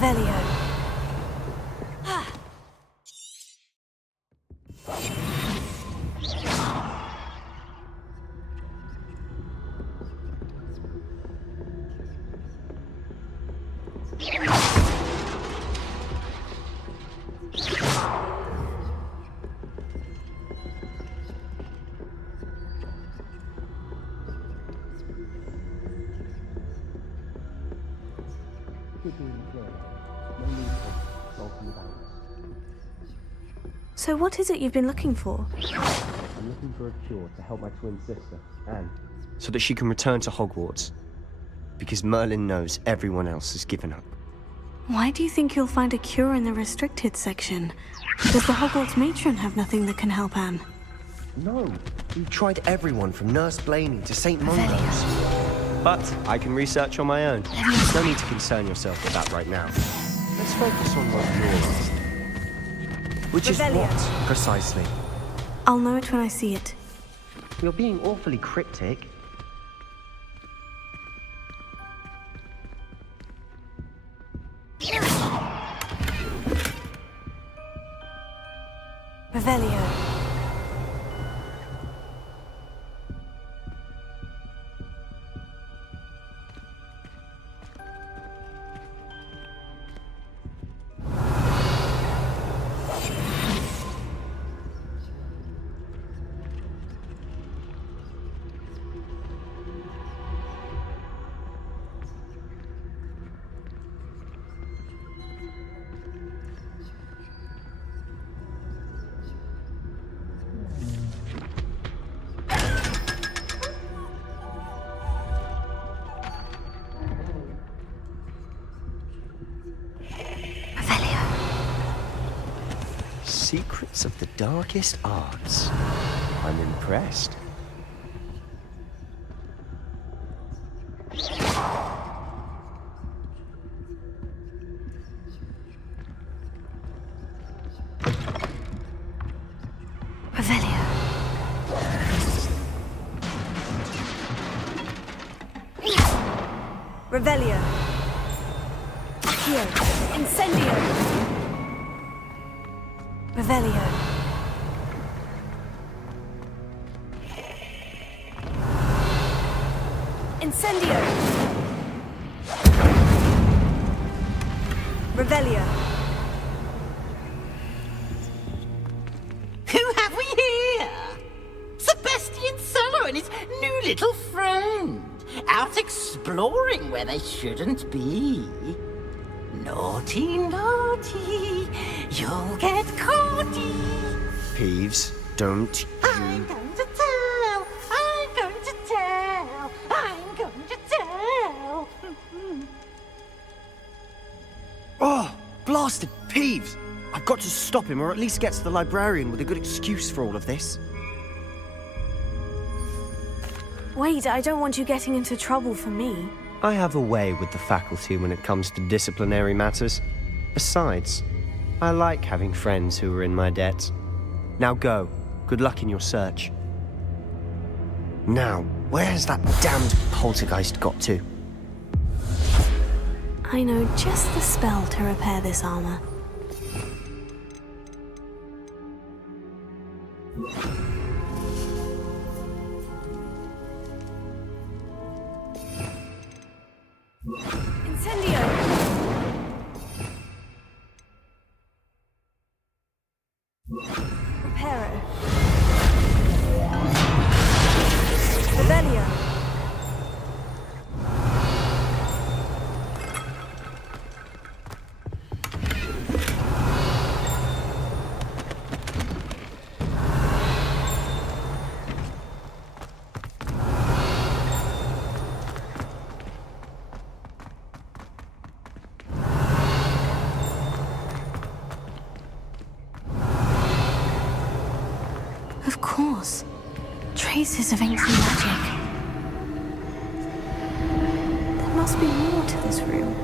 Revelio. So what is it you've been looking for? I'm looking for a cure to help my twin sister, Anne, so that she can return to Hogwarts. Because Merlin knows everyone else has given up. Why do you think you'll find a cure in the restricted section? Does the Hogwarts matron have nothing that can help Anne? No, we've tried everyone from Nurse Blaney to St. Mungo's. But I can research on my own. No need to concern yourself with that right now. Let's focus on what you're after. Which is what, precisely? I'll know it when I see it. You're being awfully cryptic. Revelio. Secrets of the darkest arts. I'm impressed. Revelio. Revelio. Accio. Incendio. Revelio. Incendio. Revelio. Who have we here? Sebastian Sallow and his new little friend. Out exploring where they shouldn't be. Naughty, naughty. You'll get caughty. Peeves, don't you... I'm going to tell. I'm going to tell. I'm going to tell. Oh, blasted Peeves! I've got to stop him, or at least get to the librarian with a good excuse for all of this. Wait, I don't want you getting into trouble for me. I have a way with the faculty when it comes to disciplinary matters. Besides, I like having friends who are in my debt. Now go. Good luck in your search. Now, where's that damned poltergeist got to? I know just the spell to repair this armor. Incendio. Reparo. Revelio. Of course. Traces of ancient magic. There must be more to this room.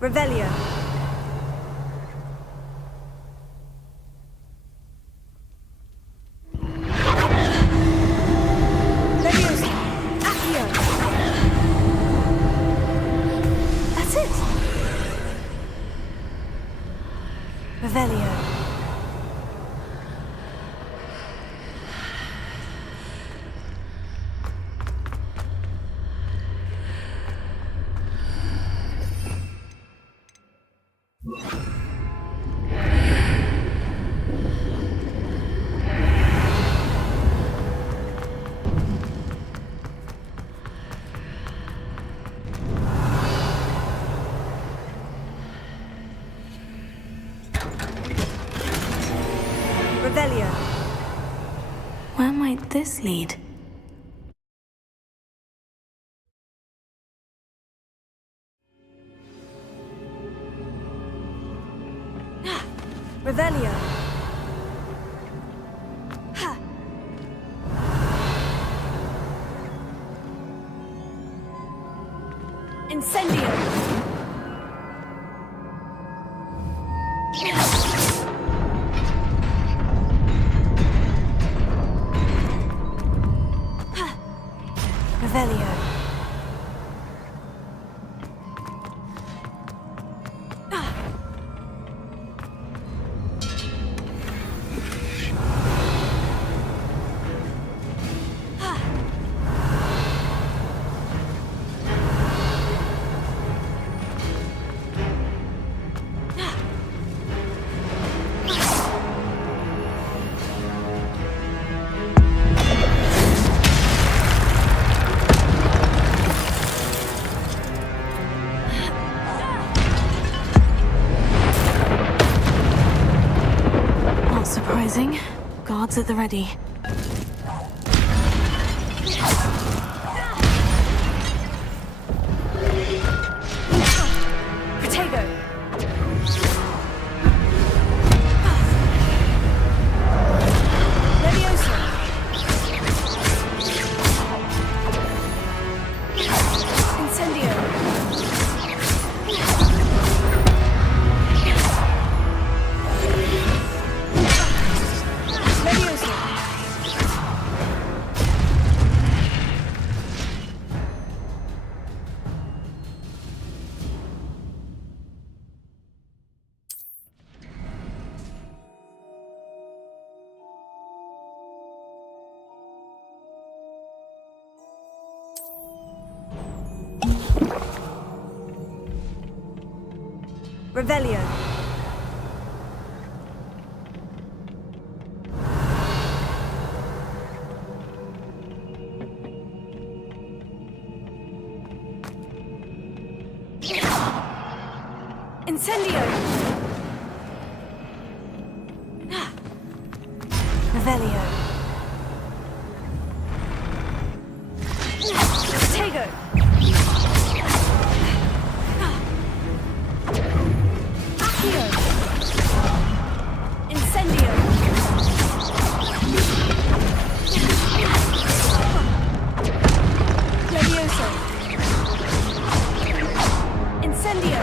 Revelio. Revelio. Revelio. Where might this lead? Revelio. Ha. Incendio. Ha. Revelio. Not surprising. Guards at the ready. Protego. Levioso. Incendio. Levioso. Revelio. Incendio. Revelio. Protego. Accio. Incendio. Levioso. Incendio.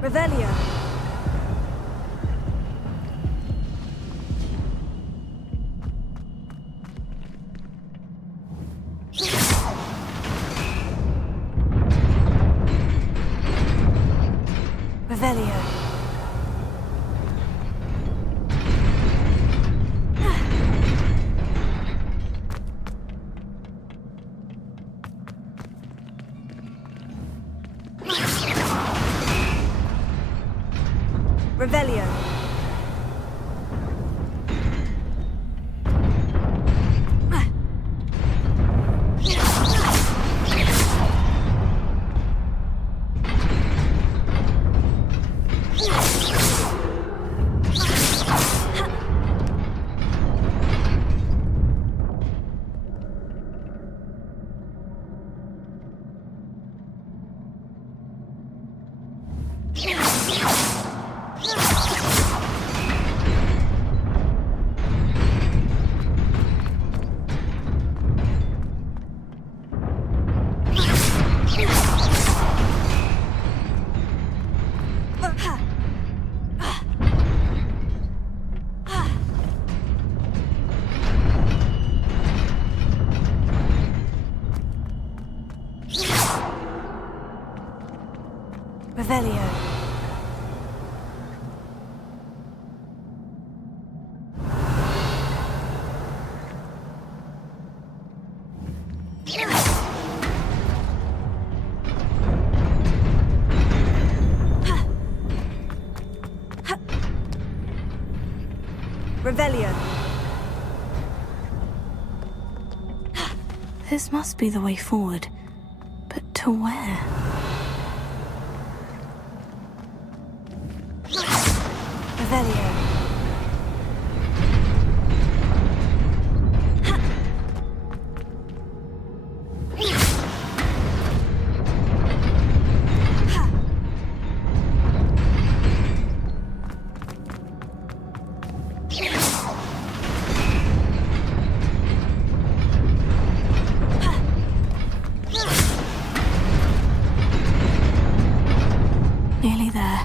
Revelio. Revelio. Revelio. Revelio. Revelio. This must be the way forward. But to where? Revelio. Nearly there.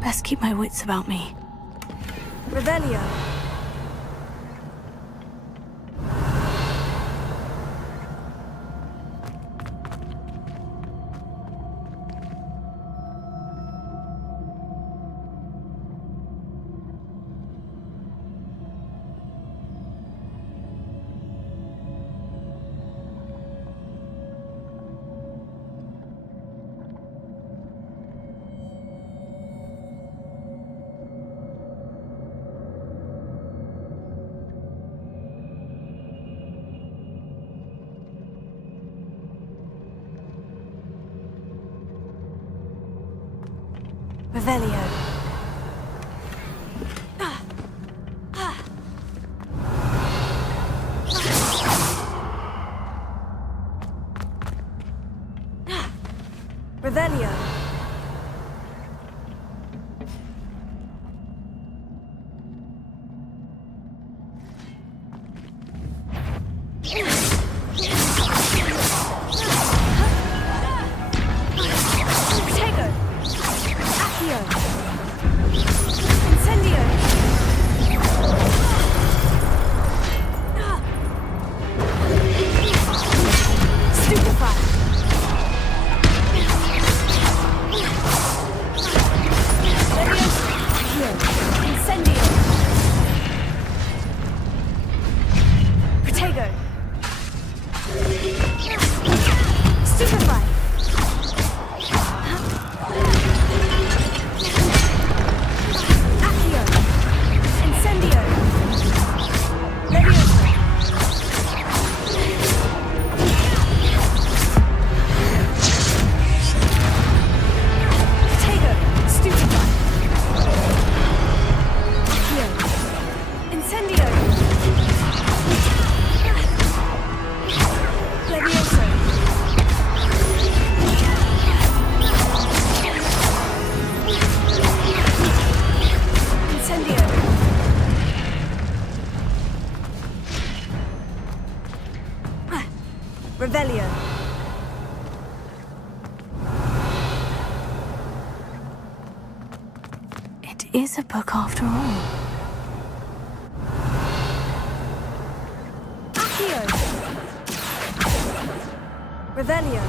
Best keep my wits about me. Revelio. Revelio. Revelio. Protego. Accio. Incendio. Stupefy. Incendio. Protego. Stupefy. Accio. Incendio. Leviosa. Protego. Stupefy. Accio. Incendio. Leviosa. Incendio. Revelio. It is a book after all. Accio. Revelio.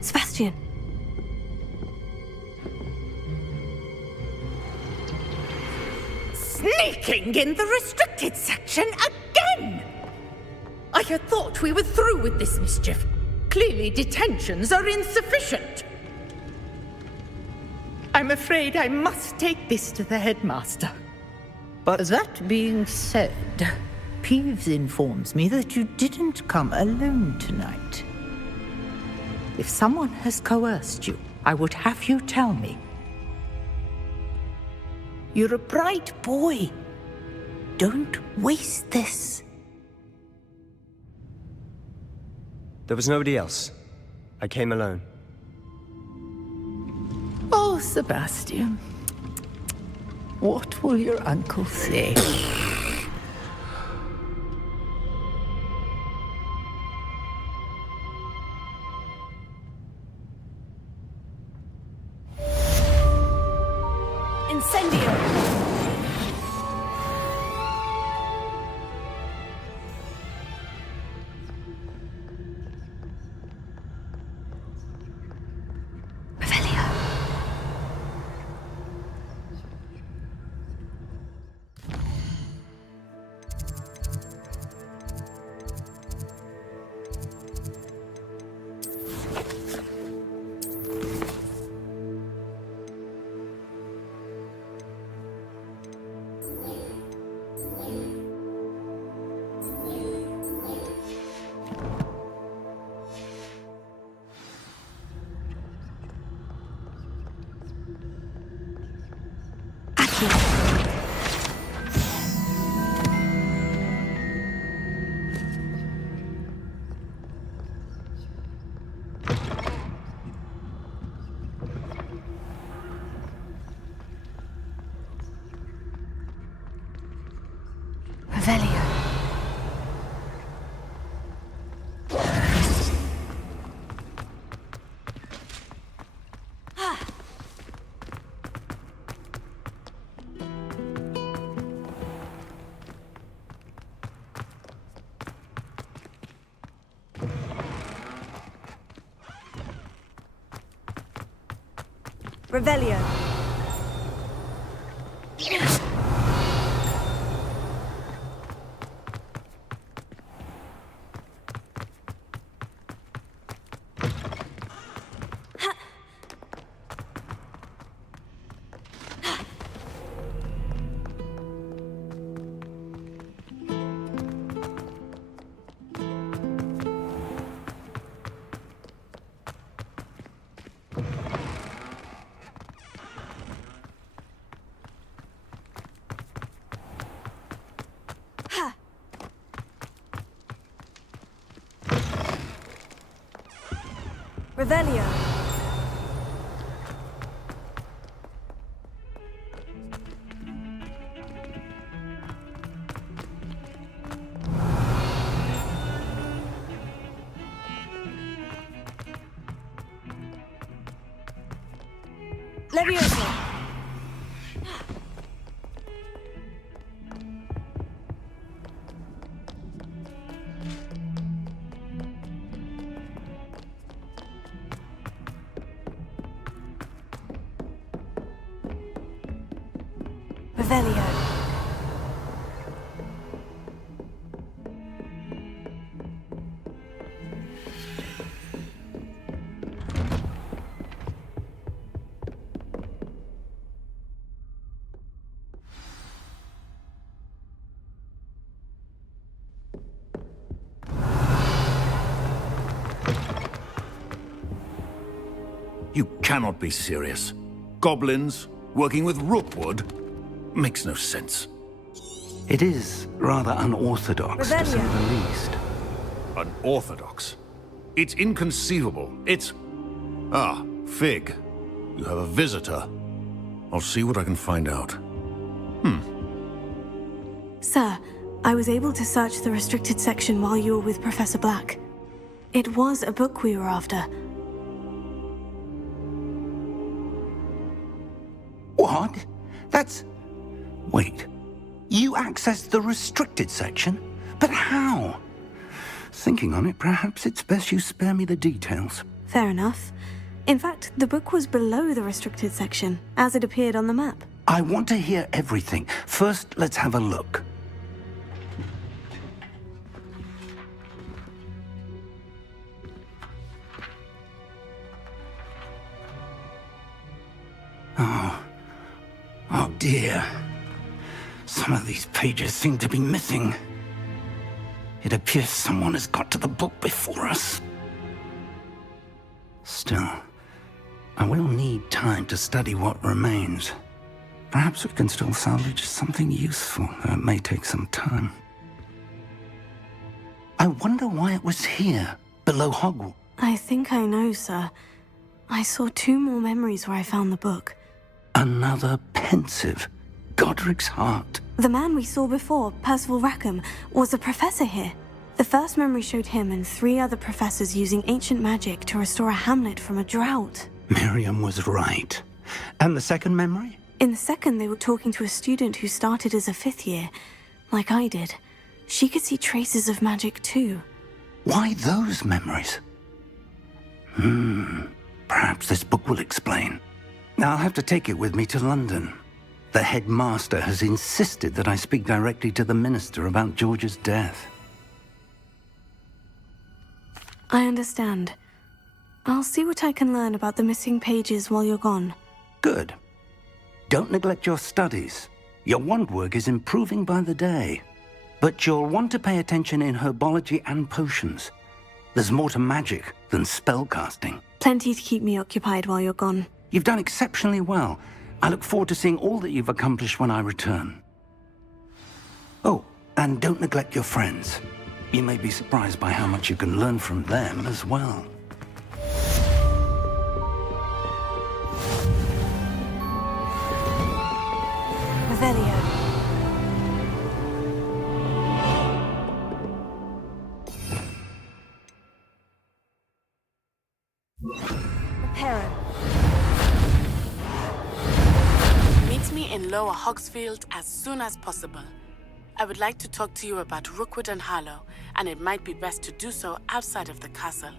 Sebastian. Sneaking in the restricted section again! I had thought we were through with this mischief. Clearly detentions are insufficient. I'm afraid I must take this to the headmaster. But that being said, Peeves informs me that you didn't come alone tonight. If someone has coerced you, I would have you tell me. You're a bright boy. Don't waste this. There was nobody else. I came alone. Oh, Sebastian. What will your uncle say? Incendio! Revelio. Revelio. Revelio. Levioso. Revelio. You cannot be serious. Goblins working with Rookwood? Makes no sense. It is rather unorthodox, to say the least. Unorthodox? It's inconceivable. It's... Ah, Fig. You have a visitor. I'll see what I can find out. Sir, I was able to search the restricted section while you were with Professor Black. It was a book we were after. What? That's... Wait. You accessed the restricted section? But how? Thinking on it, perhaps it's best you spare me the details. Fair enough. In fact, the book was below the restricted section, as it appeared on the map. I want to hear everything. First, let's have a look. Oh dear. Some of these pages seem to be missing. It appears someone has got to the book before us. Still, I will need time to study what remains. Perhaps we can still salvage something useful, though it may take some time. I wonder why it was here. below Hogwarts. I think I know, sir. I saw 2 more memories where I found the book. Another pensive. Godric's heart. The man we saw before, Percival Rackham, was a professor here. The first memory showed him and 3 other professors using ancient magic to restore a hamlet from a drought. Miriam was right. And the second memory? In the second, they were talking to a student who started as a 5th year, like I did. She could see traces of magic too. Why those memories? Perhaps this book will explain. I'll have to take it with me to London. The headmaster has insisted that I speak directly to the minister about George's death. I understand. I'll see what I can learn about the missing pages while you're gone. Good. Don't neglect your studies. Your wand work is improving by the day. But you'll want to pay attention in herbology and potions. There's more to magic than spellcasting. Plenty to keep me occupied while you're gone. You've done exceptionally well. I look forward to seeing all that you've accomplished when I return. Oh, and don't neglect your friends. You may be surprised by how much you can learn from them as well. Revelio. Reparo. Meet me in Lower Hogsfield as soon as possible. I would like to talk to you about Rookwood and Harlow, and it might be best to do so outside of the castle.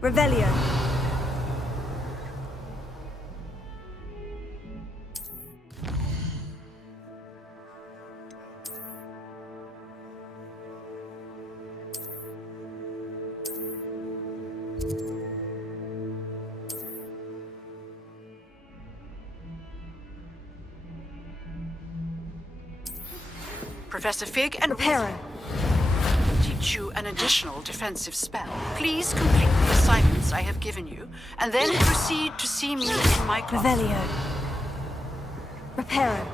Revelio. Professor Fig and Reparo. teach you an additional defensive spell. Please complete the assignments I have given you, and then proceed to see me in my class. Revelio. Reparo.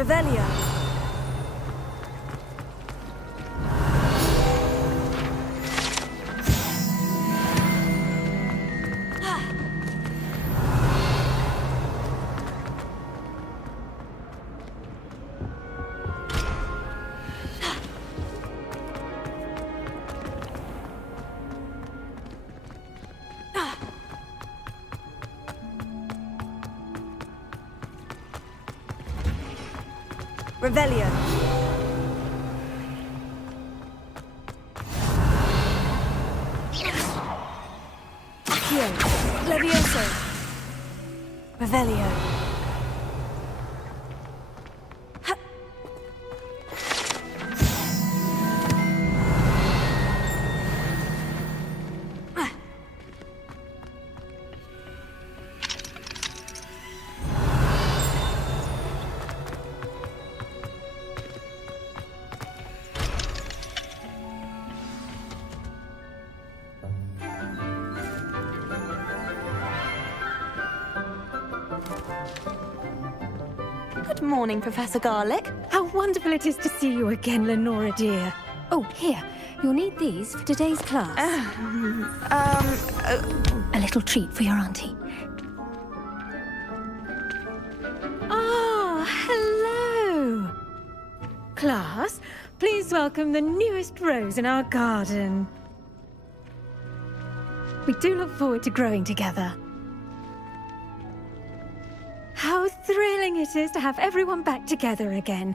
Revelio. Revelio. Accio. Levioso. Revelio. Good morning, Professor Garlic. How wonderful it is to see you again, Lenora dear. Oh, here. You'll need these for today's class. A little treat for your auntie. Oh, hello! Class, please welcome the newest rose in our garden. We do look forward to growing together. How thrilling it is to have everyone back together again.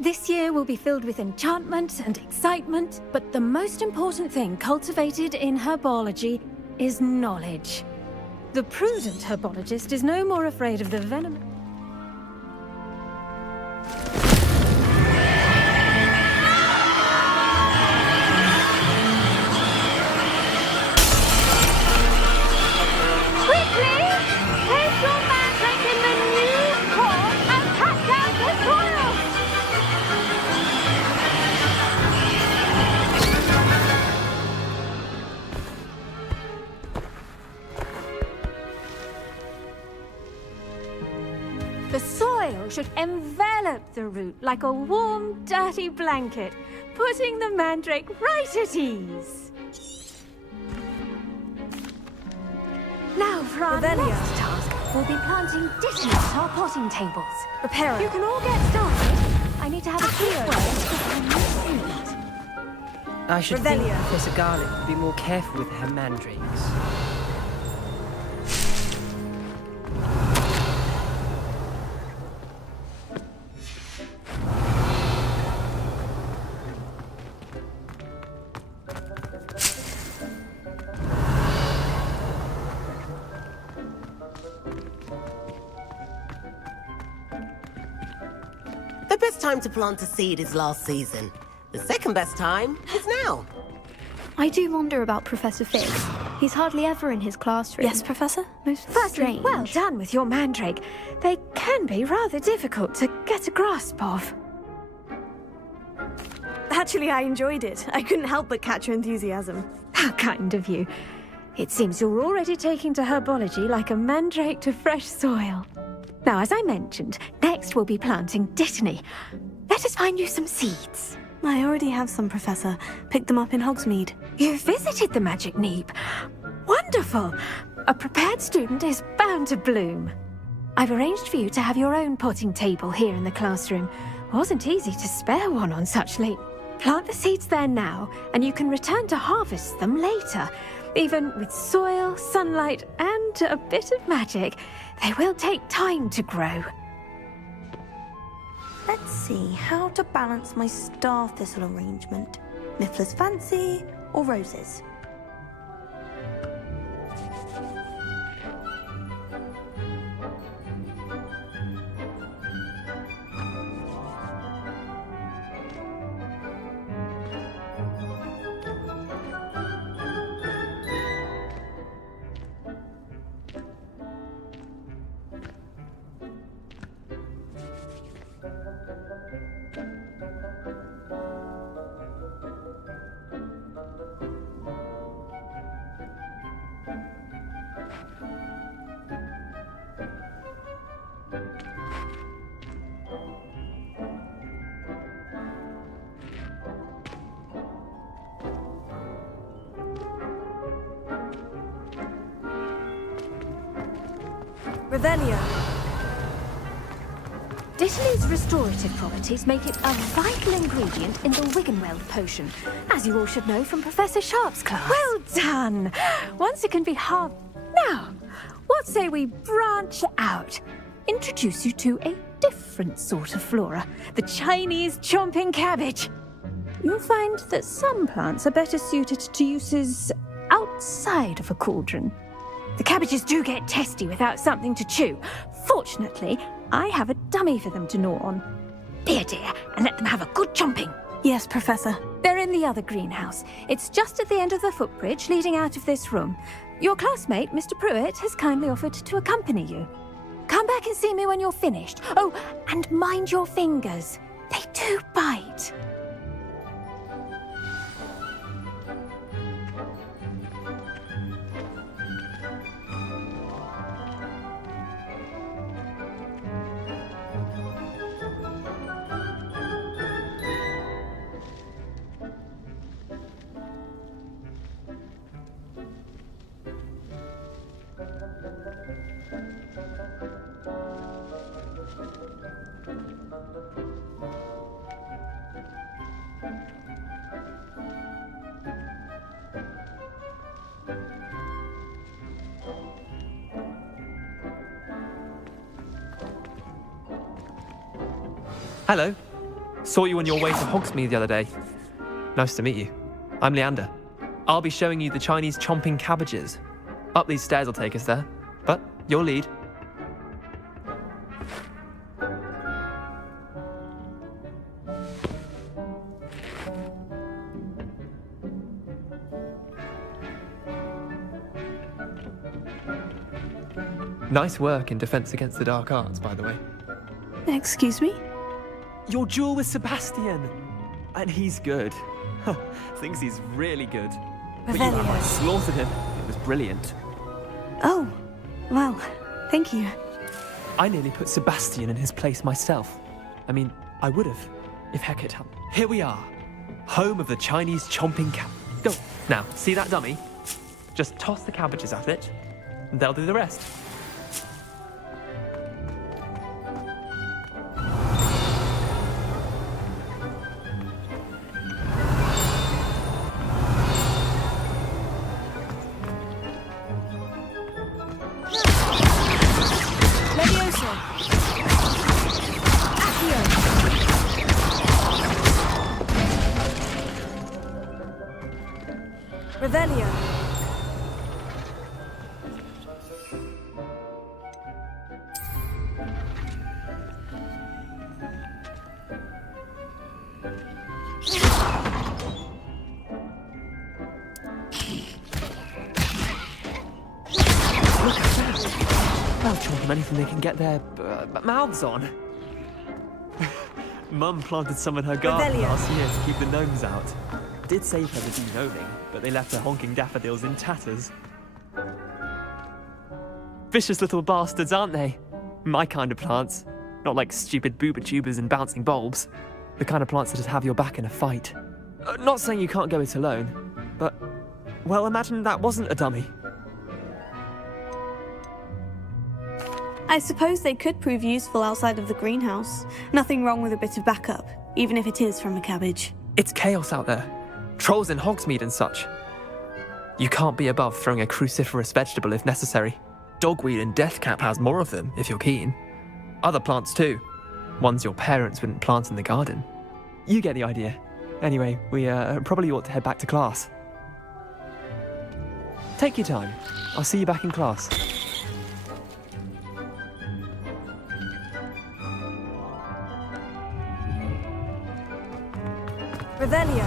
This year will be filled with enchantment and excitement, but the most important thing cultivated in herbology is knowledge. The prudent herbologist is no more afraid of the venom... The soil should envelop the root like a warm, dirty blanket, putting the mandrake right at ease. Now for our next task, we'll be planting ditties at our potting tables. Prepare. You can all get started. I need to have a clear seed. I should think Professor Garlic would be more careful with her mandrakes. The best time to plant a seed is last season. The second best time is now. I do wonder about Professor Fig. He's hardly ever in his classroom. Yes, Professor? Most Firstly, strange. well done with your mandrake. They can be rather difficult to get a grasp of. Actually, I enjoyed it. I couldn't help but catch your enthusiasm. How kind of you. It seems you're already taking to herbology like a mandrake to fresh soil. Now, as I mentioned, next we'll be planting dittany. Let us find you some seeds. I already have some, Professor. Picked them up in Hogsmeade. You visited the Magic Neep. Wonderful! A prepared student is bound to bloom. I've arranged for you to have your own potting table here in the classroom. Wasn't easy to spare one on such late. Plant the seeds there now, and you can return to harvest them later. Even with soil, sunlight, and a bit of magic, they will take time to grow. Let's see how to balance my star thistle arrangement. Miffler's Fancy or roses? Revelio. Ditally's restorative properties make it a vital ingredient in the Wiggenweld potion, as you all should know from Professor Sharp's class. Well done! Once it can be Now, what say we branch out? Introduce you to a different sort of flora, the Chinese chomping cabbage. You'll find that some plants are better suited to uses outside of a cauldron. The cabbages do get testy without something to chew. Fortunately, I have a dummy for them to gnaw on. Be a dear and let them have a good chomping. Yes, Professor. They're in the other greenhouse. It's just at the end of the footbridge leading out of this room. Your classmate, Mr. Pruitt, has kindly offered to accompany you. Come back and see me when you're finished. Oh, and mind your fingers. They do bite. Hello. Saw you on your way to Hogsmeade the other day. Nice to meet you. I'm Leander. I'll be showing you the Chinese chomping cabbages. Up these stairs will take us there, but your lead. Nice work in Defense Against the Dark Arts, by the way. Excuse me? Your duel with Sebastian! And he's good. Thinks he's really good. But you outright slaughtered him. It was brilliant. Oh, well, thank you. I nearly put Sebastian in his place myself. I mean, I would have, if Heck had helped. Here we are. Home of the Chinese chomping cab. Go. Now, see that dummy? Just toss the cabbages at it, and they'll do the rest. Revelio. They'll chomp on anything they can get their mouths on. Mum planted some in her garden last year to keep the gnomes out. Did save her the de-gnoming, but they left her honking daffodils in tatters. Vicious little bastards, aren't they? My kind of plants. Not like stupid booba tubers and bouncing bulbs. The kind of plants that'd have your back in a fight. Not saying you can't go it alone, but, well, imagine that wasn't a dummy. I suppose they could prove useful outside of the greenhouse. Nothing wrong with a bit of backup, even if it is from a cabbage. It's chaos out there. Trolls in Hogsmeade and such. You can't be above throwing a cruciferous vegetable if necessary. Dogweed and deathcap has more of them, if you're keen. Other plants too. Ones your parents wouldn't plant in the garden. You get the idea. Anyway, we probably ought to head back to class. Take your time. I'll see you back in class. Revelio.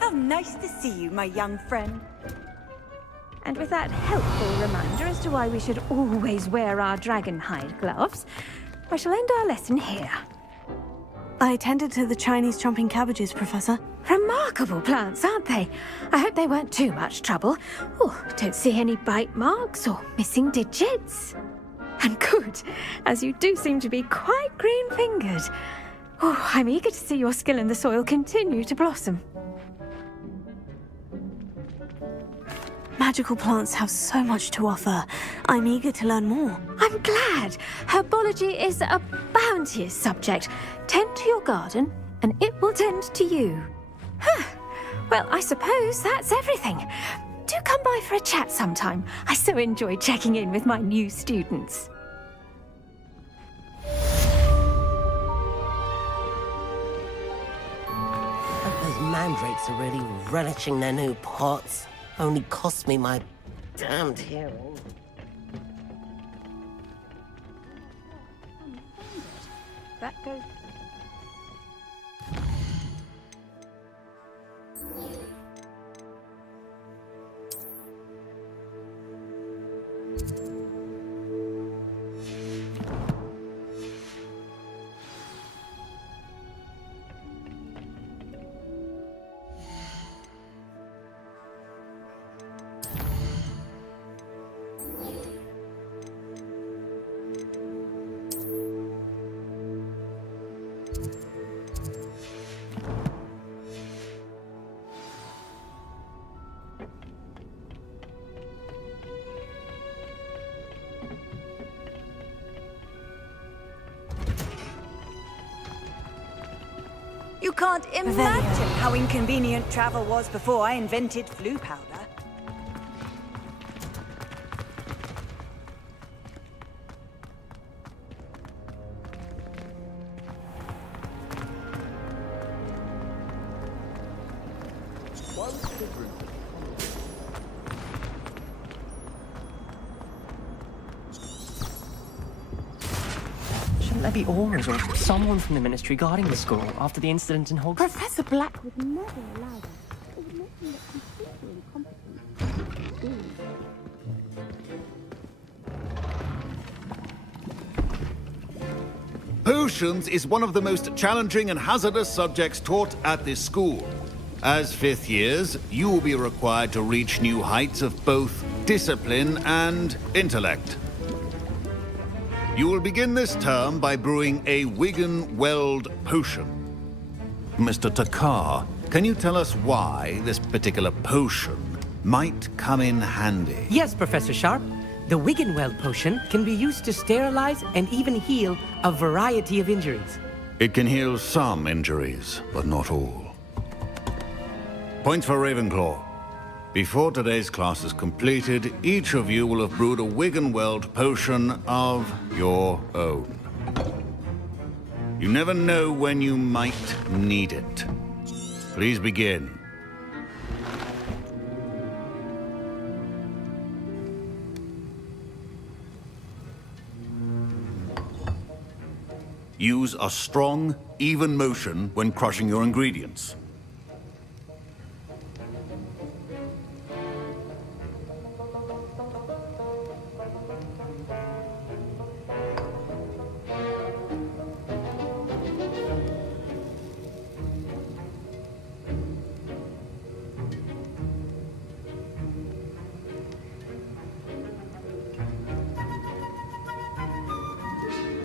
How nice to see you, my young friend. And with that helpful reminder as to why we should always wear our dragon hide gloves, I shall end our lesson here. I tended to the Chinese chomping cabbages, Professor. Remarkable plants, aren't they? I hope they weren't too much trouble. Oh, don't see any bite marks or missing digits. And good, as you do seem to be quite green-fingered. Oh, I'm eager to see your skill in the soil continue to blossom. Magical plants have so much to offer. I'm eager to learn more. I'm glad. Herbology is a bounteous subject. Tend to your garden, and it will tend to you. Huh. Well, I suppose that's everything. Do come by for a chat sometime. I so enjoy checking in with my new students. Those mandrakes are really relishing their new pots. Only cost me my damned hearing. That goes... You can't imagine how inconvenient travel was before I invented flu powder. Shouldn't there be auras or someone from the Ministry guarding the school after the incident in Hogsmeade? Professor Black would never allow that. It would make him look completely incompetent. Potions is one of the most challenging and hazardous subjects taught at this school. As fifth years, you will be required to reach new heights of both discipline and intellect. You will begin this term by brewing a Wigan-Weld potion. Mr. Takar, can you tell us why this particular potion might come in handy? Yes, Professor Sharp. The Wigan-Weld potion can be used to sterilize and even heal a variety of injuries. It can heal some injuries, but not all. Points for Ravenclaw. Before today's class is completed, each of you will have brewed a Wigan-Weld potion of your own. You never know when you might need it. Please begin. Use a strong, even motion when crushing your ingredients.